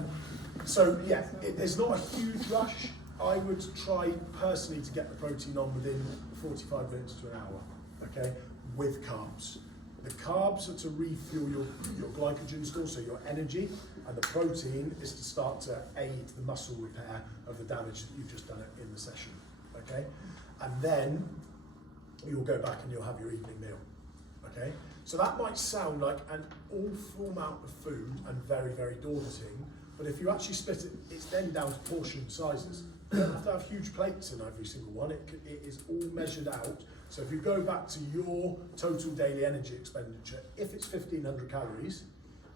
me. So yeah, there's not a huge rush. I would try personally to get the protein on within 45 minutes to an hour, okay, with carbs. The carbs are to refuel your glycogen store, so your energy, and the protein is to start to aid the muscle repair of the damage that you've just done in the session, okay? And then you'll go back and you'll have your evening meal, okay? So that might sound like an awful amount of food and very, very daunting, but if you actually split it, it's then down to portion sizes. You don't have to have huge plates in every single one, it is all measured out. So if you go back to your total daily energy expenditure, if it's 1,500 calories,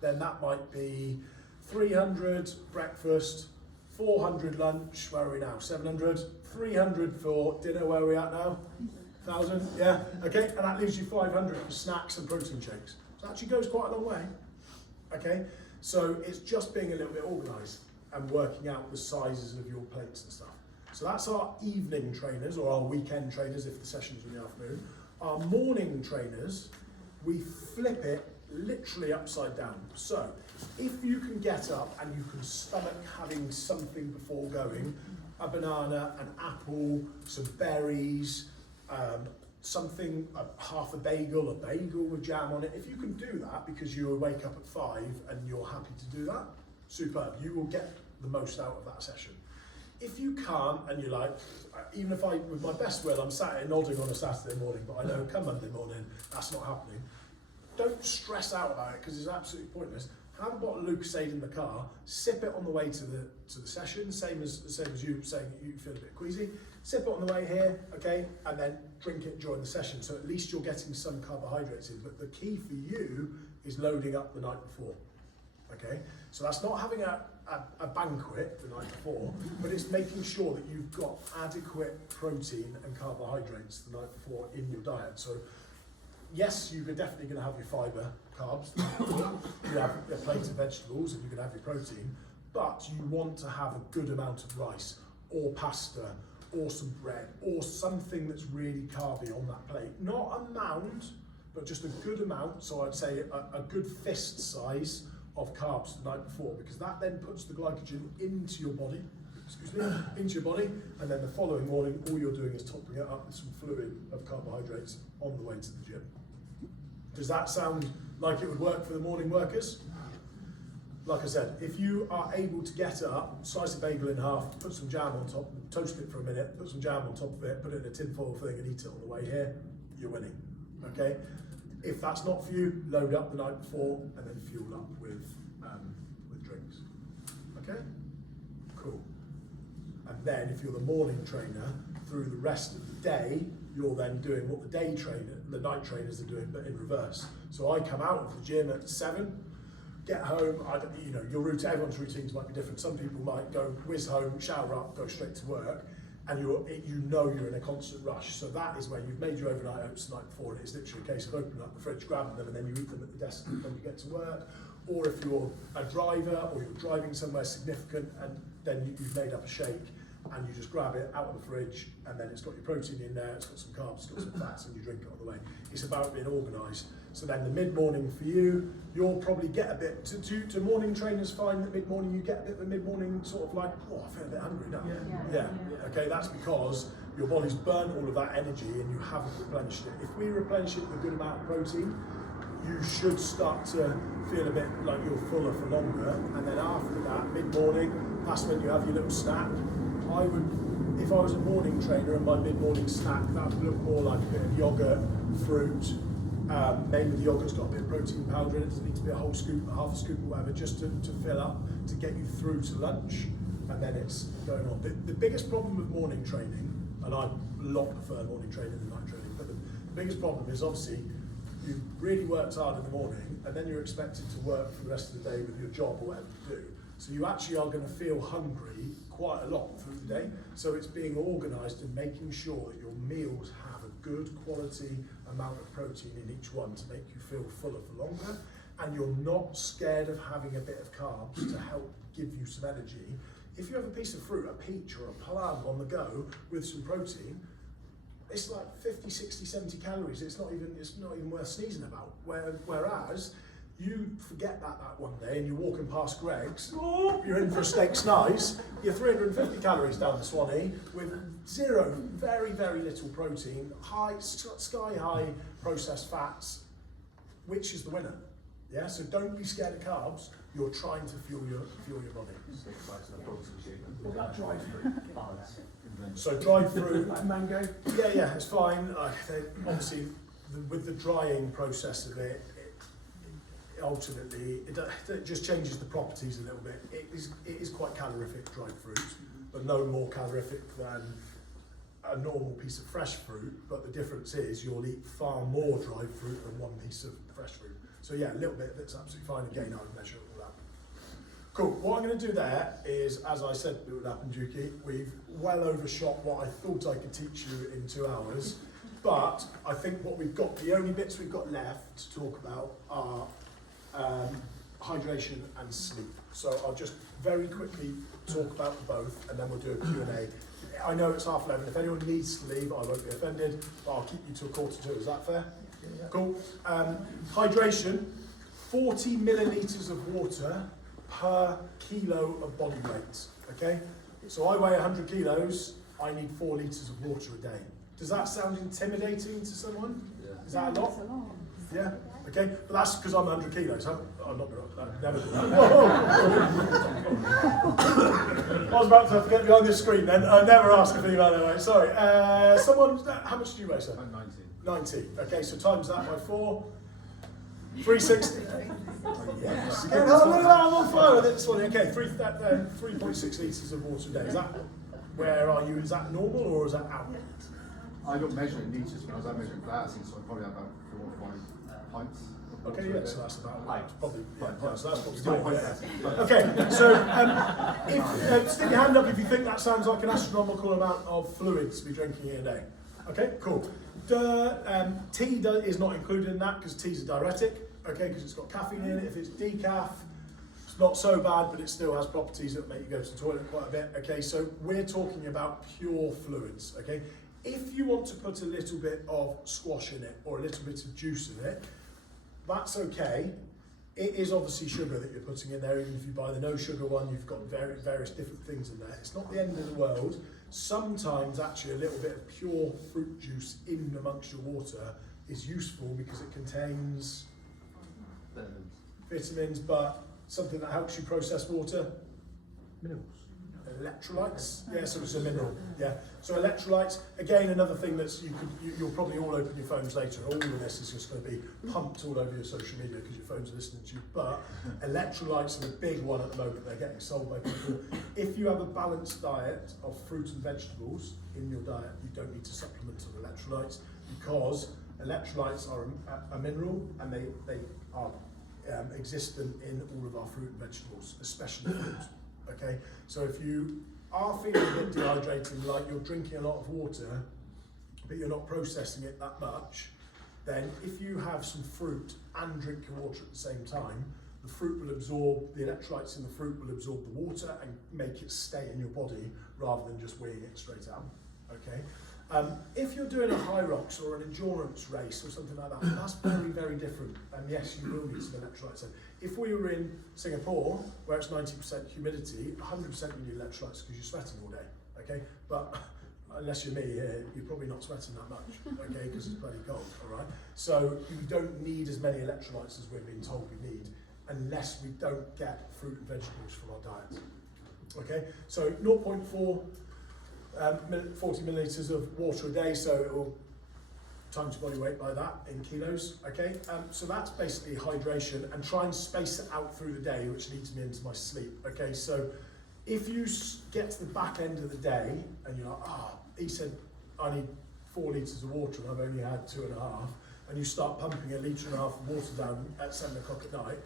then that might be 300 breakfast, 400 lunch, where are we now, 700, 300 for dinner, where are we at now? 1,000, yeah, okay, and that leaves you 500 for snacks and protein shakes. So it actually goes quite a long way, okay? So it's just being a little bit organised and working out the sizes of your plates and stuff. So that's our evening trainers, or our weekend trainers if the session's in the afternoon. Our morning trainers, we flip it literally upside down. So if you can get up and you can stomach having something before going, a banana, an apple, some berries, something, half a bagel with jam on it. If you can do that because you wake up at 5 and you're happy to do that, superb. You will get the most out of that session. If you can't, and you're like, even if with my best will, I'm sat here nodding on a Saturday morning, but I know come Monday morning, that's not happening. Don't stress out about it because it's absolutely pointless. Have a bottle of Lucozade in the car, sip it on the way to the session, same as you saying you feel a bit queasy. Sip it on the way here, okay, and then drink it during the session. So at least you're getting some carbohydrates in. But the key for you is loading up the night before, okay? So that's not having a banquet the night before, but it's making sure that you've got adequate protein and carbohydrates the night before in your diet. So yes, you're definitely going to have your fibre, carbs, you have a plate of vegetables and you can have your protein, but you want to have a good amount of rice or pasta or some bread or something that's really carby on that plate. Not a mound, but just a good amount. So I'd say a good fist size of carbs the night before, because that then puts the glycogen into your body, and then the following morning all you're doing is topping it up with some fluid of carbohydrates on the way to the gym. Does that sound like it would work for the morning workers? Like I said, if you are able to get up, slice a bagel in half, put some jam on top, toast it for a minute, put some jam on top of it, put it in a tinfoil thing and eat it on the way here, you're winning, okay? If that's not for you, load up the night before and then fuel up with drinks, okay? Cool. And then if you're the morning trainer, through the rest of the day, you're then doing what the night trainers are doing, but in reverse. So I come out of the gym at 7, get home, everyone's routines might be different. Some people might go whiz home, shower up, go straight to work, and you're in a constant rush. So that is when you've made your overnight oats the night before, and it's literally a case of opening up the fridge, grabbing them, and then you eat them at the desk when you get to work. Or if you're a driver or you're driving somewhere significant and then you've made up a shake and you just grab it out of the fridge and then it's got your protein in there, it's got some carbs, it's got some fats, and you drink it on the way. It's about being organised. So then the mid-morning for you, you'll probably get a bit, to morning trainers find that mid-morning you get a bit of a mid-morning sort of like, oh, I feel a bit hungry now. Yeah. Okay, that's because your body's burnt all of that energy and you haven't replenished it. If we replenish it with a good amount of protein, you should start to feel a bit like you're fuller for longer, and then after that, mid-morning, that's when you have your little snack. If I was a morning trainer and my mid-morning snack, that would look more like a bit of yogurt, fruit, maybe the yogurt's got a bit of protein powder in it, doesn't need to be a whole scoop, half a scoop or whatever, just to fill up, to get you through to lunch, and then it's going on. The biggest problem with morning training, and I a lot prefer morning training than night training, but the biggest problem is obviously you've really worked hard in the morning and then you're expected to work for the rest of the day with your job or whatever you do. So you actually are going to feel hungry quite a lot through the day. So it's being organised and making sure that your meals have a good quality amount of protein in each one to make you feel fuller for longer. And you're not scared of having a bit of carbs to help give you some energy. If you have a piece of fruit, a peach or a plum on the go with some protein, it's like 50, 60, 70 calories. It's not even worth sneezing about. Whereas You forget that one day and you're walking past Greg's, oh, you're in for a steak's nice, you're 350 calories down the Swanee with zero, very, very little protein, sky high processed fats. Which is the winner? Yeah, so don't be scared of carbs, you're trying to fuel your body. So dried fruit, Mango. yeah, it's fine. Obviously, with the drying process of it, ultimately, it just changes the properties a little bit. It is quite calorific, dried fruit, but no more calorific than a normal piece of fresh fruit. But the difference is you'll eat far more dried fruit than one piece of fresh fruit. So yeah, a little bit of it's absolutely fine. Again, I would measure all that. Cool. What I'm going to do there is, as I said it would happen, Juki, we've well overshot what I thought I could teach you in 2 hours. But I think what we've got, the only bits we've got left to talk about are hydration and sleep. So I'll just very quickly talk about both and then we'll do a Q&A. I know it's 11:30. If anyone needs to leave, I won't be offended, but I'll keep you to 1:45. Is that fair? Yeah. Cool. Hydration, 40 millilitres of water per kilo of body weight. Okay? So I weigh 100 kilos, I need 4 litres of water a day. Does that sound intimidating to someone? Yeah. Is that a lot? That's a lot. Yeah? Okay, but that's because I'm 100 kilos. I'm not going to, never do that. I was about to get behind this screen then. I never asked a female anyway, sorry. Someone, how much do you weigh, sir? 90. Okay, so times that by 4. 360. Yes. Okay, no, I'm on fire with this one. Okay, 3.6 litres of water a day. Is that, where are you? Is that normal or is that out? I don't measure in litres when I was measuring glasses, so I probably have about 4 or 5 pints. Okay, yeah, so that's about right. Probably, yeah, so that's what Still we're doing. pints. Yeah. Okay, so stick your hand up if you think that sounds like an astronomical amount of fluids to be drinking in a day. Okay, cool. Tea is not included in that because tea is a diuretic, okay, because it's got caffeine in it. If it's decaf, it's not so bad, but it still has properties that make you go to the toilet quite a bit. Okay, so we're talking about pure fluids, okay? If you want to put a little bit of squash in it or a little bit of juice in it, that's okay. It is obviously sugar that you're putting in there. Even if you buy the no sugar one, you've got various different things in there. It's not the end of the world. Sometimes actually a little bit of pure fruit juice in amongst your water is useful because it contains vitamins, but something that helps you process water. Minerals. Electrolytes, yeah, so it's a mineral, yeah. So electrolytes, again, another thing that's you'll probably all open your phones later. All of this is just going to be pumped all over your social media because your phones are listening to you. But electrolytes are the big one at the moment. They're getting sold by people. If you have a balanced diet of fruit and vegetables in your diet, you don't need to supplement with electrolytes because electrolytes are a mineral and they are existent in all of our fruit and vegetables, especially fruit. Okay, so if you are feeling a bit dehydrated, like you're drinking a lot of water, but you're not processing it that much, then if you have some fruit and drink your water at the same time, the fruit will absorb, the electrolytes in the fruit will absorb the water and make it stay in your body rather than just weeing it straight out. Okay. If you're doing a Hyrox or an endurance race or something like that, that's very, very different. And yes, you will need some electrolytes. If we were in Singapore, where it's 90% humidity, 100% you need electrolytes because you're sweating all day. Okay, but unless you're me here, you're probably not sweating that much. Okay, because it's bloody cold. All right. So you don't need as many electrolytes as we're being told we need, unless we don't get fruit and vegetables from our diet. Okay, so 0.4. 40 millilitres of water a day, so it will times your body weight by that in kilos. Okay, so that's basically hydration, and try and space it out through the day, which leads me into my sleep. Okay, so if you get to the back end of the day and you're like, he said I need 4 litres of water and I've only had 2.5, and you start pumping 1.5 litres of water down at 7 o'clock at night,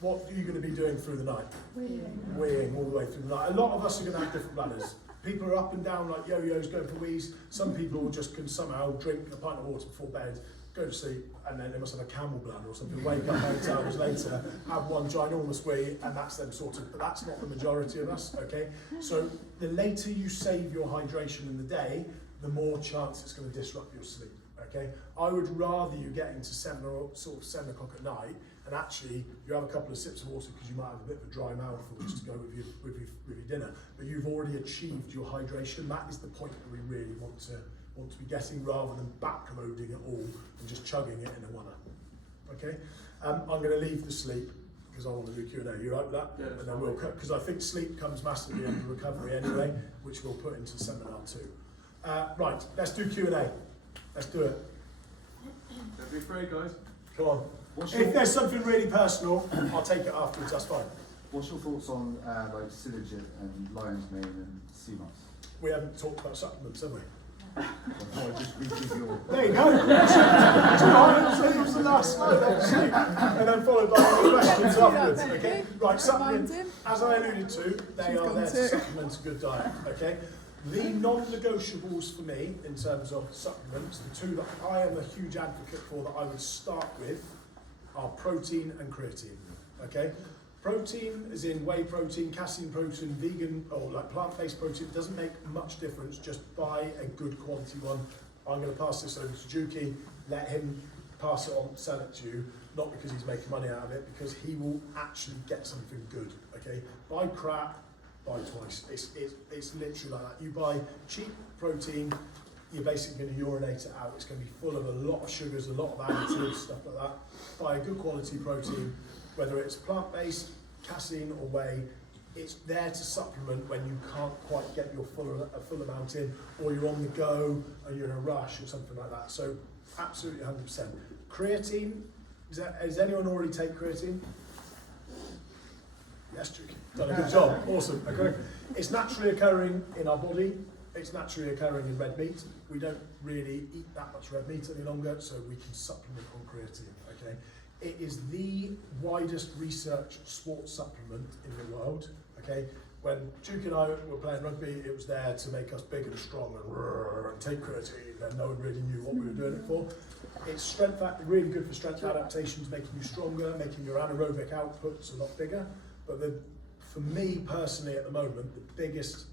what are you going to be doing through the night? Weeing all the way through the night. A lot of us are going to have different bladders. People are up and down like yo-yos, going for wheeze. Some people just can somehow drink a pint of water before bed, go to sleep, and then they must have a camel bladder or something, wake up 8 hours later, have one ginormous wee, and that's them sorted. But that's not the majority of us, okay? So the later you save your hydration in the day, the more chance it's going to disrupt your sleep, okay? I would rather you get into 7 o'clock at night and actually you have a couple of sips of water because you might have a bit of a dry mouth or just to go with your dinner, but you've already achieved your hydration. That is the point that we really want to be getting, rather than backloading it all and just chugging it in a one-er. Okay, I'm going to leave the sleep because I want to do Q&A. You right with that? Yeah, And then we'll cut, because I think sleep comes massively under recovery anyway, which we'll put into seminar 2. Right, let's do Q&A. Let's do it. Don't be afraid, guys. Come on. What's If your, there's something really personal, I'll take it afterwards, that's fine. what's your thoughts on like Silogit and Lion's Mane and Sea Moss? We haven't talked about supplements, have we? I thought I'd just read your. There you go. It was the last slide, actually. And then followed by all the questions afterwards. Okay. Right, supplements. As I alluded to, they are there to supplement a good diet. Okay. The non-negotiables for me in terms of supplements, the two that I am a huge advocate for that I would start with are protein and creatine. Okay. Protein is in whey protein, casein protein, vegan or like plant-based protein. It doesn't make much difference. Just buy a good quality one. I'm going to pass this over to Juki. Let him pass it on, sell it to you. Not because he's making money out of it, because he will actually get something good. Okay, buy crap, buy twice. It's literally like that. You buy cheap protein, you're basically going to urinate it out. It's going to be full of a lot of sugars, a lot of additives, stuff like that. Buy a good quality protein. Whether it's plant-based, casein or whey, it's there to supplement when you can't quite get your full amount in, or you're on the go and you're in a rush or something like that. So absolutely 100%. Creatine, does anyone already take creatine? Yes, Juki. Done a good job. Awesome. Okay. It's naturally occurring in our body. It's naturally occurring in red meat. We don't really eat that much red meat any longer, so we can supplement on creatine. Okay. It is the widest researched sports supplement in the world. Okay, when Duke and I were playing rugby, it was there to make us big and strong and take creatine, and no one really knew what we were doing it for. It's strength, really good for strength adaptations, making you stronger, making your anaerobic outputs a lot bigger. But for me personally, at the moment, the biggest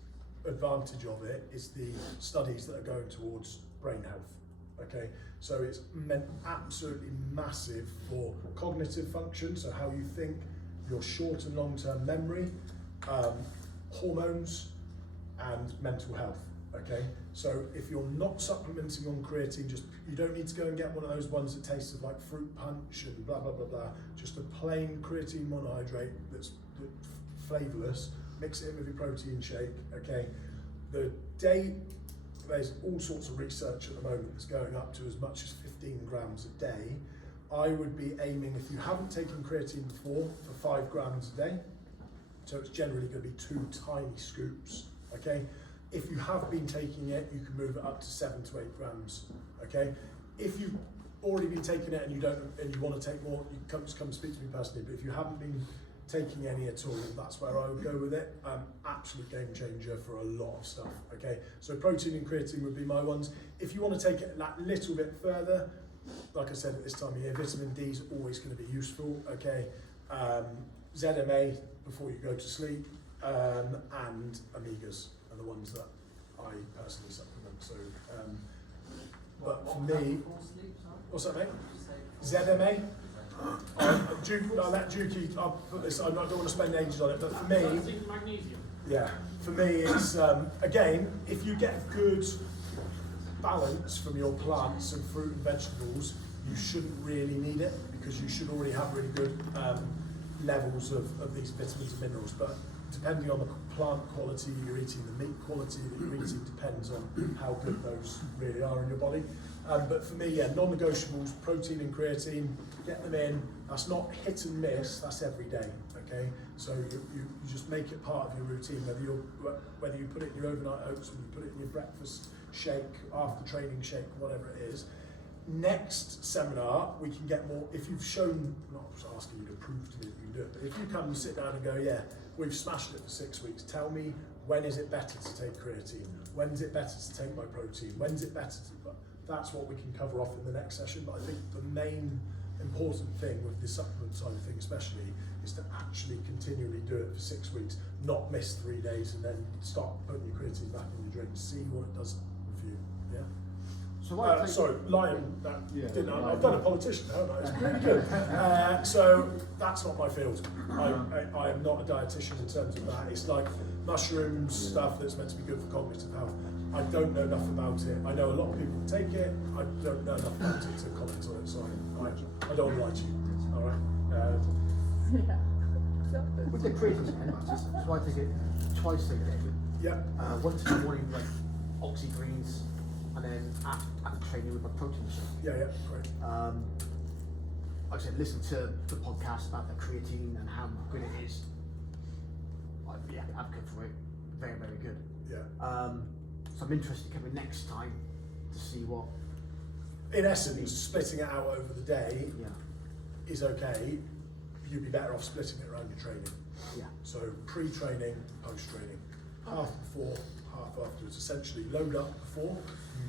advantage of it is the studies that are going towards brain health. Okay, so it's meant absolutely massive for cognitive function, so how you think, your short and long-term memory, hormones, and mental health. Okay, so if you're not supplementing on creatine, you don't need to go and get one of those ones that tastes like fruit punch and blah blah blah blah. Just a plain creatine monohydrate that's flavourless. Mix it in with your protein shake. Okay, there's all sorts of research at the moment that's going up to as much as 15 grams a day. I would be aiming, if you haven't taken creatine before, for 5 grams a day. So it's generally going to be 2 tiny scoops. Okay. If you have been taking it, you can move it up to 7 to 8 grams. Okay. If you've already been taking it and you want to take more, you come speak to me personally. But if you haven't been taking any at all, that's where I would go with it. Absolute game changer for a lot of stuff. Okay, so protein and creatine would be my ones. If you want to take it that little bit further, like I said at this time of year, vitamin D is always going to be useful. Okay, ZMA before you go to sleep, and Omegas are the ones that I personally supplement. So, but for me, what's that, mate? ZMA. I'll let Juki, I'll put this, I don't want to spend ages on it, but for me, Magnesium. yeah, for me it's, again, if you get good balance from your plants and fruit and vegetables, you shouldn't really need it, because you should already have really good levels of these vitamins and minerals. But depending on the plant quality you're eating, the meat quality that you're eating depends on how good those really are in your body. But for me, yeah, non-negotiables, protein and creatine, get them in. That's not hit and miss, that's every day, okay? So you just make it part of your routine, whether you put it in your overnight oats, or you put it in your breakfast shake, after training shake, whatever it is. Next seminar, we can get more, if you've shown, I'm not asking you to prove to me that you can do it, but if you come and sit down and go, yeah, we've smashed it for 6 weeks, tell me, when is it better to take creatine? When is it better to take my protein? When is it better to, that's what we can cover off in the next session. But I think the main important thing with the supplement side of things especially is to actually continually do it for 6 weeks, not miss 3 days and then start putting your creatine back in your drink, see what it does for you. Yeah. So I take Sorry, Lion. That Yeah. didn't. I've done a politician, haven't I? It's pretty good. So that's not my field. I am not a dietitian in terms of that. It's like mushrooms stuff that's meant to be good for cognitive health. I don't know enough about it. I know a lot of people take it. I don't know enough about it to comment on it. So I don't want to lie to you. All right. Yeah. with the creatine supplements, so I take it twice a day. Yeah. Once in the morning, like oxy greens, and then after training with my protein shake. Yeah. Great. Like I said, listen to the podcast about the creatine and how good it is. Yeah, advocate for it. Very, very good. Yeah. So I'm interested coming next time to see what. In essence, splitting it out over the day Yeah. is okay. You'd be better off splitting it around your training. Yeah. So pre-training, post-training, half before, half afterwards. Essentially, load up before,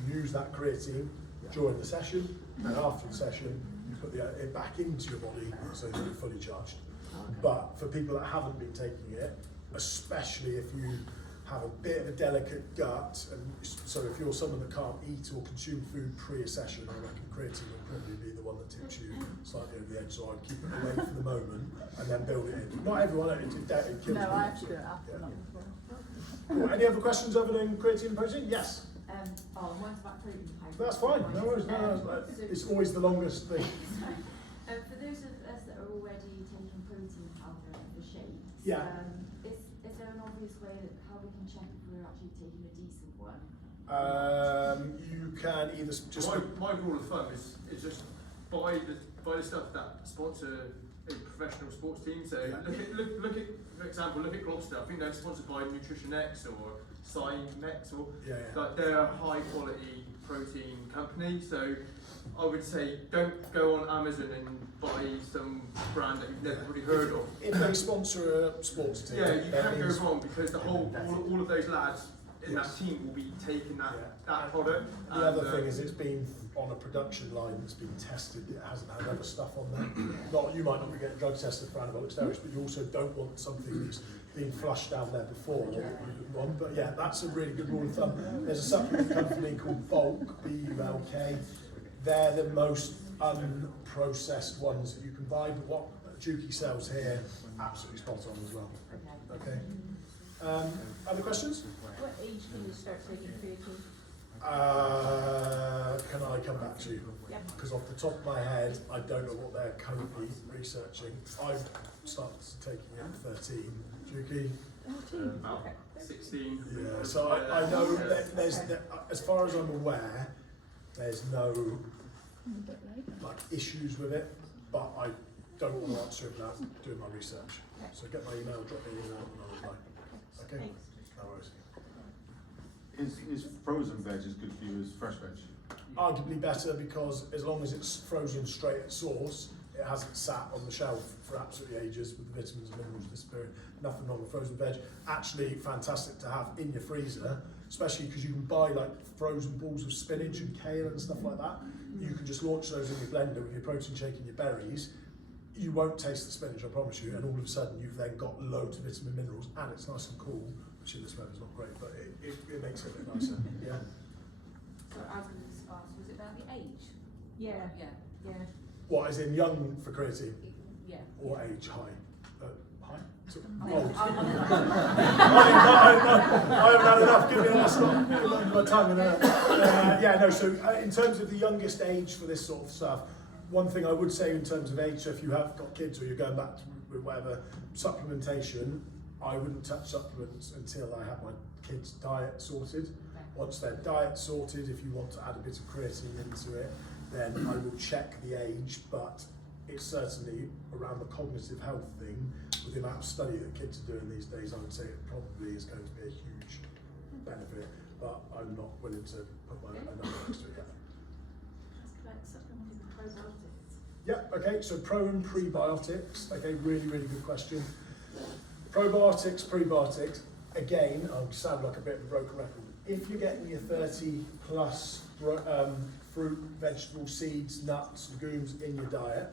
you use that creatine during the session, and after the session, you put it back into your body so that you're fully charged. Okay. But for people that haven't been taking it, especially if you have a bit of a delicate gut, and so if you're someone that can't eat or consume food pre a session, I reckon creatine will probably be the one that tips you slightly over the edge. So I'd keep it away for the moment and then build it in. Not everyone, it kills No, people, I have to so, do it after, yeah. not before. Cool. Any other questions other than creatine and protein? Yes. Mine's about protein powder. That's fine. No worries. No. It's always the longest thing. For those of us that are already taking protein powder for shakes, Yeah. is there an obvious way that how we can check if we're actually taking a decent one? You can either just. My rule of thumb is just buy the stuff that sponsor a professional sports team. So Yeah. look at for example, look at Gloucester. I think they're sponsored by Nutrition X or Cymex or Yeah. like they're a high quality protein company. So I would say don't go on Amazon and buy some brand that you've never really heard of. If they sponsor a sports team, Yeah, you that can't go means- wrong because the whole all of those lads in Yes. that team will be taking that Yeah. that product. The and, other thing is it's been on a production line that's been tested. It hasn't had other stuff on there. Not you might not be getting drug tested for anabolic steroids, but you also don't want something that's been flushed down there before. You want. But yeah, that's a really good rule of thumb. There's a supplement company called Bulk, B-U-L-K. They're the most unprocessed ones that you can buy. But what Juki sells here, absolutely spot on as well. Okay. Other questions? What age can you start taking creatine? Can I come back to you? Yeah. Because off the top of my head, I don't know what they're currently researching. I've started taking it at 13. Juki? about 16. Yeah, so I know that there's, as far as I'm aware, there's no A bit later. like issues with it, but I don't want to answer it without doing my research. So get my email, drop me an email, and I'll reply. Okay? Thanks. No worries. Is frozen veg as good for you as fresh veg? Arguably better because as long as it's frozen straight at source, it hasn't sat on the shelf for absolutely ages with the vitamins and minerals disappearing. Nothing wrong with frozen veg. Actually fantastic to have in your freezer, especially because you can buy like frozen balls of spinach and kale and stuff like that. You can just launch those in your blender with your protein shake and your berries. You won't taste the spinach, I promise you, and all of a sudden you've then got loads of vitamin minerals and it's nice and cool, which in this weather's not great, but it makes it a bit nicer. Yeah. So I was going to ask, was it about the age? Yeah. Yeah. What, as in young for creatine Yeah. or age high? High? So, I'm old. I'm I haven't had enough. Give me another slot. Give me my tongue. Yeah, no. So in terms of the youngest age for this sort of stuff, one thing I would say in terms of age, so if you have got kids or you're going back to whatever supplementation, I wouldn't touch supplements until I have my kids' diet sorted. Once their diet's sorted, if you want to add a bit of creatine into it, then I will check the age, but it's certainly around the cognitive health thing, with the amount of study that kids are doing these days, I would say it probably is going to be a huge benefit, but I'm not willing to put my number next to it yet. Yep, okay, so pro and prebiotics, okay, really, really good question. Probiotics, prebiotics, again, I'll sound like a bit of a broken record. If you're getting your 30 plus fruit, vegetables, seeds, nuts, legumes in your diet,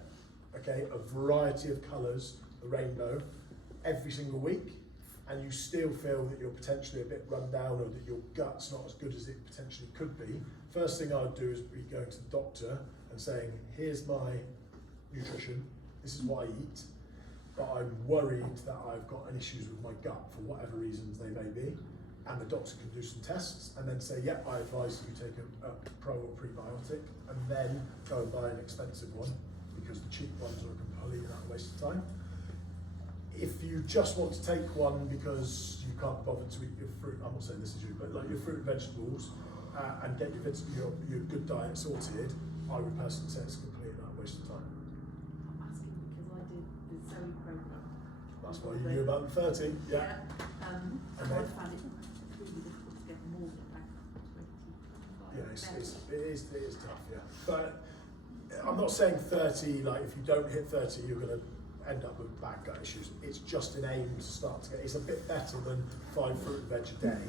okay, a variety of colours, the rainbow, every single week, and you still feel that you're potentially a bit run down or that your gut's not as good as it potentially could be, first thing I'd do is be going to the doctor and saying, here's my nutrition, this is what I eat, but I'm worried that I've got an issues with my gut for whatever reasons they may be, and the doctor can do some tests and then say, yeah, I advise you take a pro or prebiotic, and then go and buy an expensive one, because the cheap ones are a complete waste of time. If you just want to take one because you can't bother to eat your fruit, I'm not saying this is you, but like your fruit and vegetables, and get your good diet sorted, I would personally say it's a complete waste of time. I'm asking because I did the Zoe program. That's why you knew about the 30, yeah. And Okay. I found it really difficult to get more than about 20. Yeah, it is tough, yeah. But I'm not saying 30, like if you don't hit 30, you're going to end up with bad gut issues. It's just an aim to start to get, it's a bit better than 5 fruit and veg a day,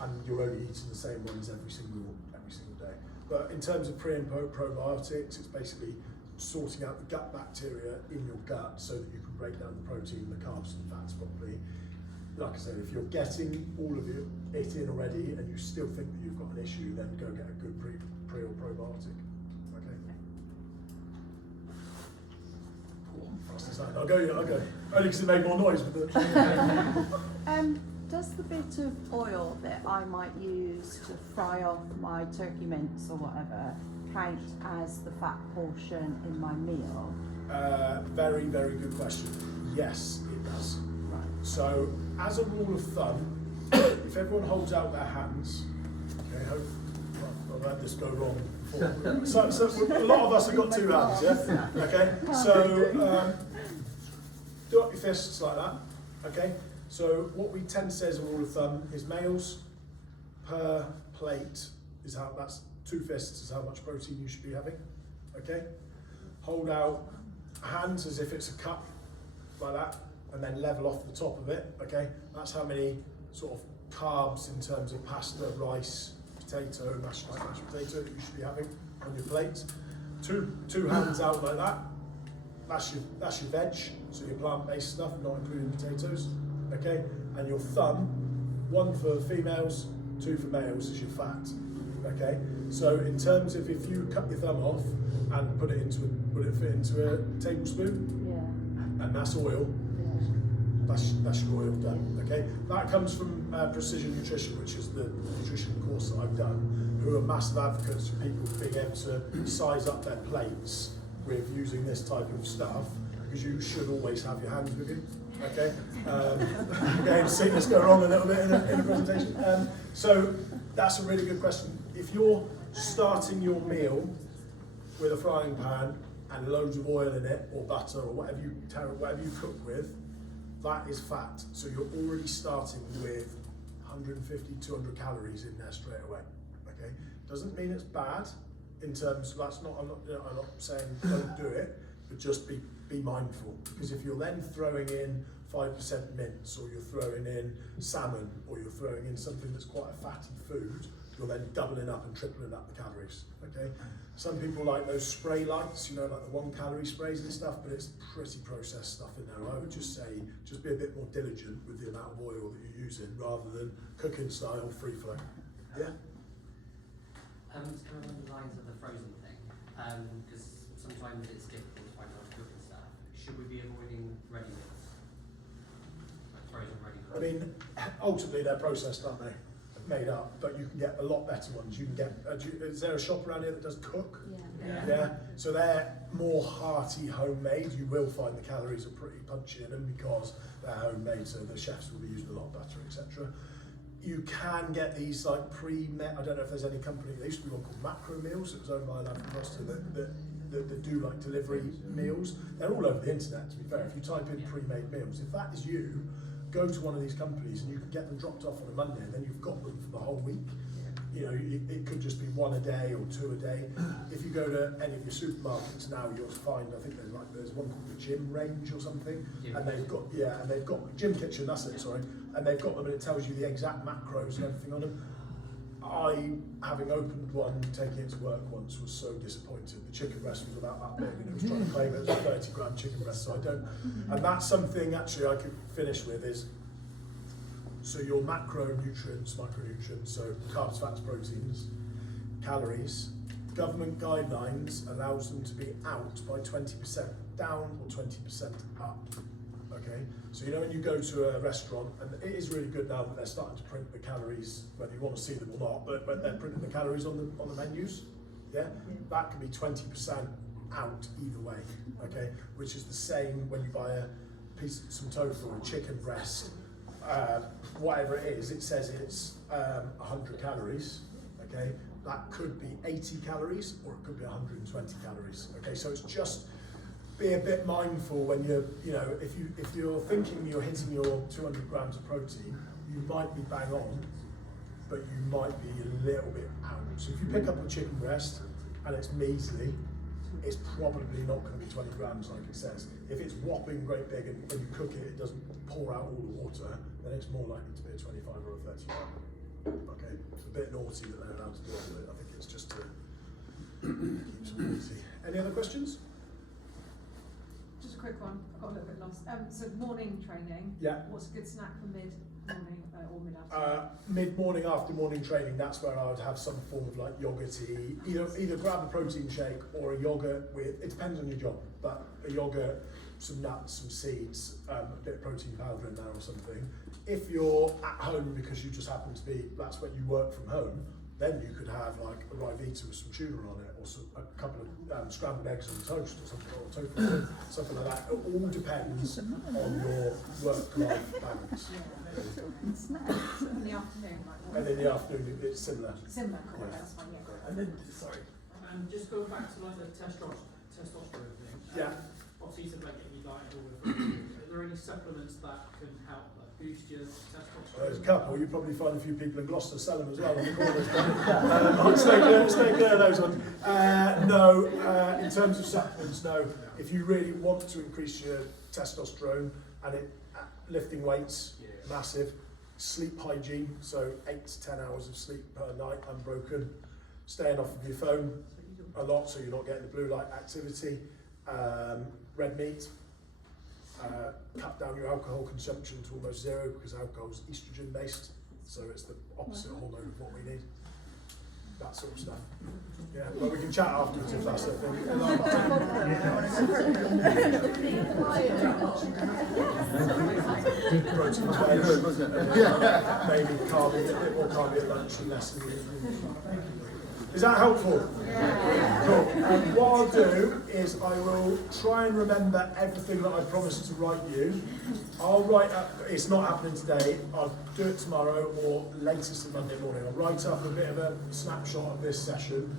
and you're only eating the same ones every single day. But in terms of pre and probiotics, it's basically sorting out the gut bacteria in your gut so that you can break down the protein, the carbs and fats properly. Like I said, if you're getting all of it in already and you still think that you've got an issue, then go get a good pre or probiotic. Okay. Fast as that. I'll go. Only because it made more noise with the. Does the bit of oil that I might use to fry off my turkey mince or whatever count as the fat portion in my meal? Very, very good question. Yes, it does. Right. So, as a rule of thumb, if everyone holds out their hands, okay, well, I've had this go wrong before. So a lot of us have got 2 hands, yeah? Okay, so do up your fists like that, okay? So what we tend to say as a rule of thumb is males per plate is how, that's 2 fists is how much protein you should be having, okay? Hold out hands as if it's a cup, like that, and then level off the top of it, okay? That's how many sort of carbs in terms of pasta, rice, potato, mashed potato that you should be having on your plate. Two hands out like that. That's your veg, so your plant-based stuff, not including potatoes, okay? And your thumb, 1 for females, 2 for males, is your fat, okay? So in terms of if you cut your thumb off and put it fit into a tablespoon, Yeah. and that's oil. Yeah. That's your oil done, okay? That comes from Precision Nutrition, which is the nutrition course that I've done, who are massive advocates for people being able to size up their plates with using this type of stuff, because you should always have your hands with you, okay? Again, seeing this go wrong a little bit in a presentation. So that's a really good question. If you're starting your meal with a frying pan and loads of oil in it, or butter, or whatever you cook with, that is fat. So you're already starting with 150, 200 calories in there straight away. Okay, doesn't mean it's bad in terms. I'm not saying don't do it, but just be mindful, because if you're then throwing in 5% mince, or you're throwing in salmon, or you're throwing in something that's quite a fatty food, you're then doubling up and tripling up the calories. Okay. Some people like those spray lights, you know, like the 1 calorie sprays and stuff, but it's pretty processed stuff in there. I would just say, just be a bit more diligent with the amount of oil that you're using, rather than cooking style free flow. Yeah? It's kind of on the lines of the frozen thing, because sometimes it's difficult to find out how to cook and stuff. Should we be avoiding ready meals? Like frozen ready meals? I mean, ultimately they're processed, aren't they? Made up, but you can get a lot better ones. You can get, is there a shop around here that does cook? Yeah. So they're more hearty, homemade. You will find the calories are pretty punchy in them because they're homemade, so the chefs will be using a lot of butter, etc. You can get these like pre-met, I don't know if there's any company, there used to be one called Macro Meals, it was owned by an Foster that do like delivery meals. They're all over the internet, to be fair. If you type in pre-made meals, if that is you, go to one of these companies and you can get them dropped off on a Monday, and then you've got them for the whole week. You know, it could just be 1 a day or 2 a day. If you go to any of your supermarkets now, you'll find, I think there's one called the Gym Range or something, and they've got Gym Kitchen, that's it, sorry, and they've got them and it tells you the exact macros and everything on them. I, having opened one, taking it to work once, was so disappointed. The chicken breast was about that big, and it was trying to claim it was a 30 gram chicken breast, so I don't. And that's something actually I could finish with is, So your macronutrients, micronutrients, so carbs, fats, proteins, calories, government guidelines allows them to be out by 20% down or 20% up. Okay, so you know when you go to a restaurant, and it is really good now that they're starting to print the calories, whether you want to see them or not, but they're printing the calories on the menus. Yeah, that can be 20% out either way. Okay, which is the same when you buy a piece of some tofu or a chicken breast, whatever it is. It says it's 100 calories. Okay, that could be 80 calories or it could be 120 calories. Okay, so it's just be a bit mindful when you're, if you're thinking you're hitting your 200 grams of protein, you might be bang on, but you might be a little bit out. So if you pick up a chicken breast and it's measly, it's probably not going to be 20 grams like it says. If it's whopping great big and when you cook it, it doesn't pour out all the water, then it's more likely to be a 25 or a 35. Okay, it's a bit naughty that they're allowed to do it. I think it's just to keep it easy. Any other questions? Just a quick one. I got a little bit lost. So morning training. Yeah. What's a good snack for mid-morning or mid-afternoon? Mid-morning, after morning training, that's where I would have some form of like yogurty. Either grab a protein shake or a yogurt with, it depends on your job, but a yogurt, some nuts, some seeds, a bit of protein powder in there or something. If you're at home because you just happen to be, that's when you work from home, then you could have like a Ryvita with some tuna on it, or a couple of scrambled eggs on toast or something, or tofu, something like that. It all depends on your work-life balance. In the afternoon, like And in the afternoon, it's similar. Similar, cool, Yeah. that's fine, yeah. And then, sorry. Just going back to like the testosterone thing. Yeah. Obviously, you said like getting your diet order. Are there any supplements that can help like boost your testosterone? There's a couple. You probably find a few people in Gloucester sell them as well on the corners. Stay clear of those ones. No, in terms of supplements, no. If you really want to increase your testosterone and lifting weights, massive. Sleep hygiene, so 8 to 10 hours of sleep per night, unbroken. Staying off of your phone a lot so you're not getting the blue light activity. Red meat. Cut down your alcohol consumption to almost zero because alcohol is estrogen based, so it's the opposite hormone of what we need. That sort of stuff. Yeah, but we can chat afterwards if that's the thing. Protein shakes, maybe carb, a bit more carb at lunch and less in the evening. Is that helpful? Yeah. Cool. What I'll do is I will try and remember everything that I promised to write you. I'll write up, it's not happening today, I'll do it tomorrow or latest on Monday morning. I'll write up a bit of a snapshot of this session,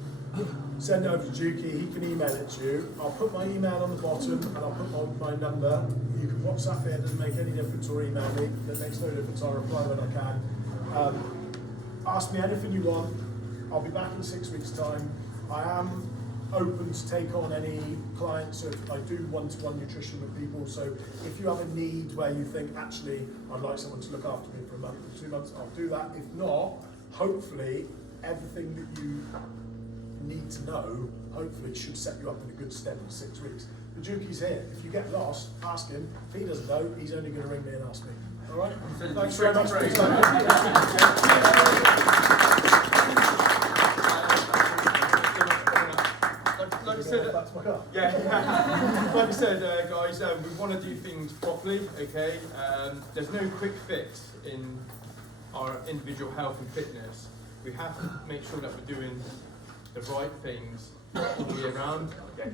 send it over to Juki, he can email it to you. I'll put my email on the bottom and I'll put my number. You can WhatsApp it, it doesn't make any difference, or email me, that makes no difference, I'll reply when I can. Ask me anything you want. I'll be back in 6 weeks' time. I am open to take on any clients, so if I do one-to-one nutrition with people, so if you have a need where you think, actually, I'd like someone to look after me for a month or 2 months, I'll do that. If not, hopefully, everything that you need to know, hopefully should set you up in a good stead in 6 weeks. The Juki's here. If you get lost, ask him. If he doesn't know, he's only going to ring me and ask me. All right? Thanks very much for your time. Like I said, like I said, guys, we want to do things properly, okay? There's no quick fix in our individual health and fitness. We have to make sure that we're doing the right things all the way around, okay?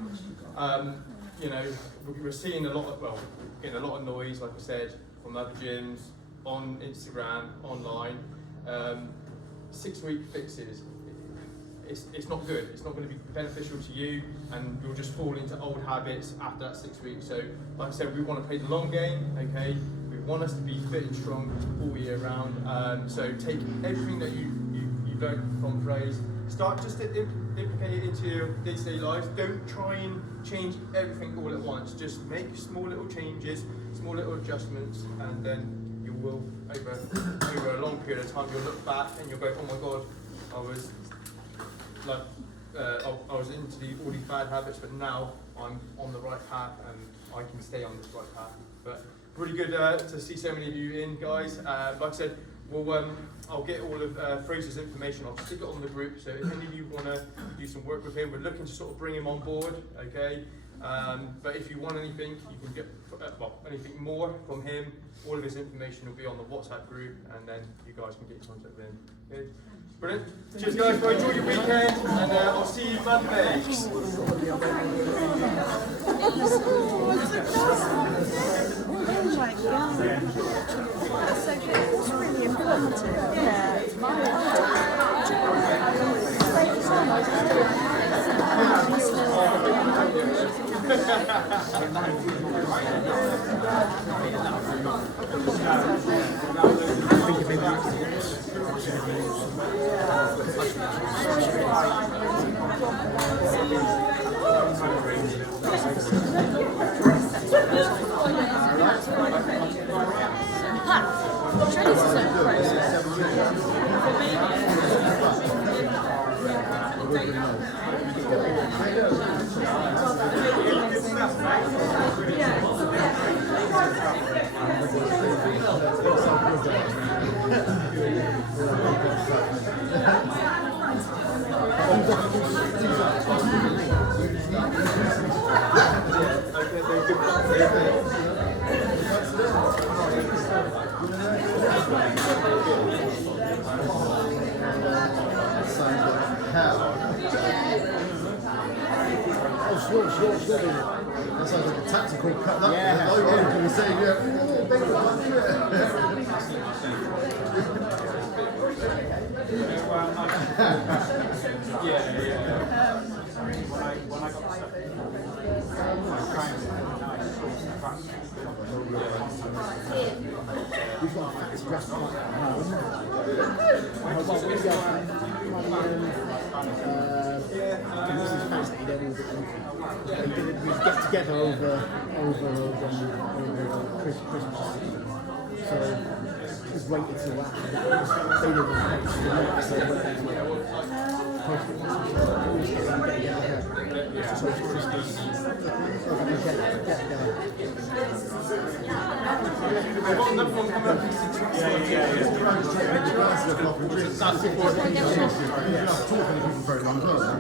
We're seeing getting a lot of noise, like I said, from other gyms, on Instagram, online. 6 week fixes. It's not good. It's not going to be beneficial to you, and you'll just fall into old habits after that 6 weeks. So, like I said, we want to play the long game. Okay, we want us to be fit and strong all year round. So, take everything that you learned from Fraze, start just to implicate it into your day-to-day lives. Don't try and change everything all at once. Just make small little changes, small little adjustments, and then you will, over a long period of time, you'll look back and you'll go, oh my God, I was into all these bad habits, but now I'm on the right path and I can stay on this right path. But really really good to see so many of you in, guys. Like I said, I'll get all of Fraser's information. I'll stick it on the group. So if any of you want to do some work with him, we're looking to sort of bring him on board. Okay. But if you want anything, you can get anything more from him. All of his information will be on the WhatsApp group, and then you guys can get in contact with him. Good. Brilliant. Cheers, guys. Well, enjoy your weekend, and I'll see you Monday. So it's really informative. Yeah. That sounds like a tactical cut. That Yeah. I was going to say, yeah. We've got a fancy dress like at home. This is fascinating. They're all we get together over Christmas. So just waited till after that. They live in Christmas, so That's important. Talking to people very long time.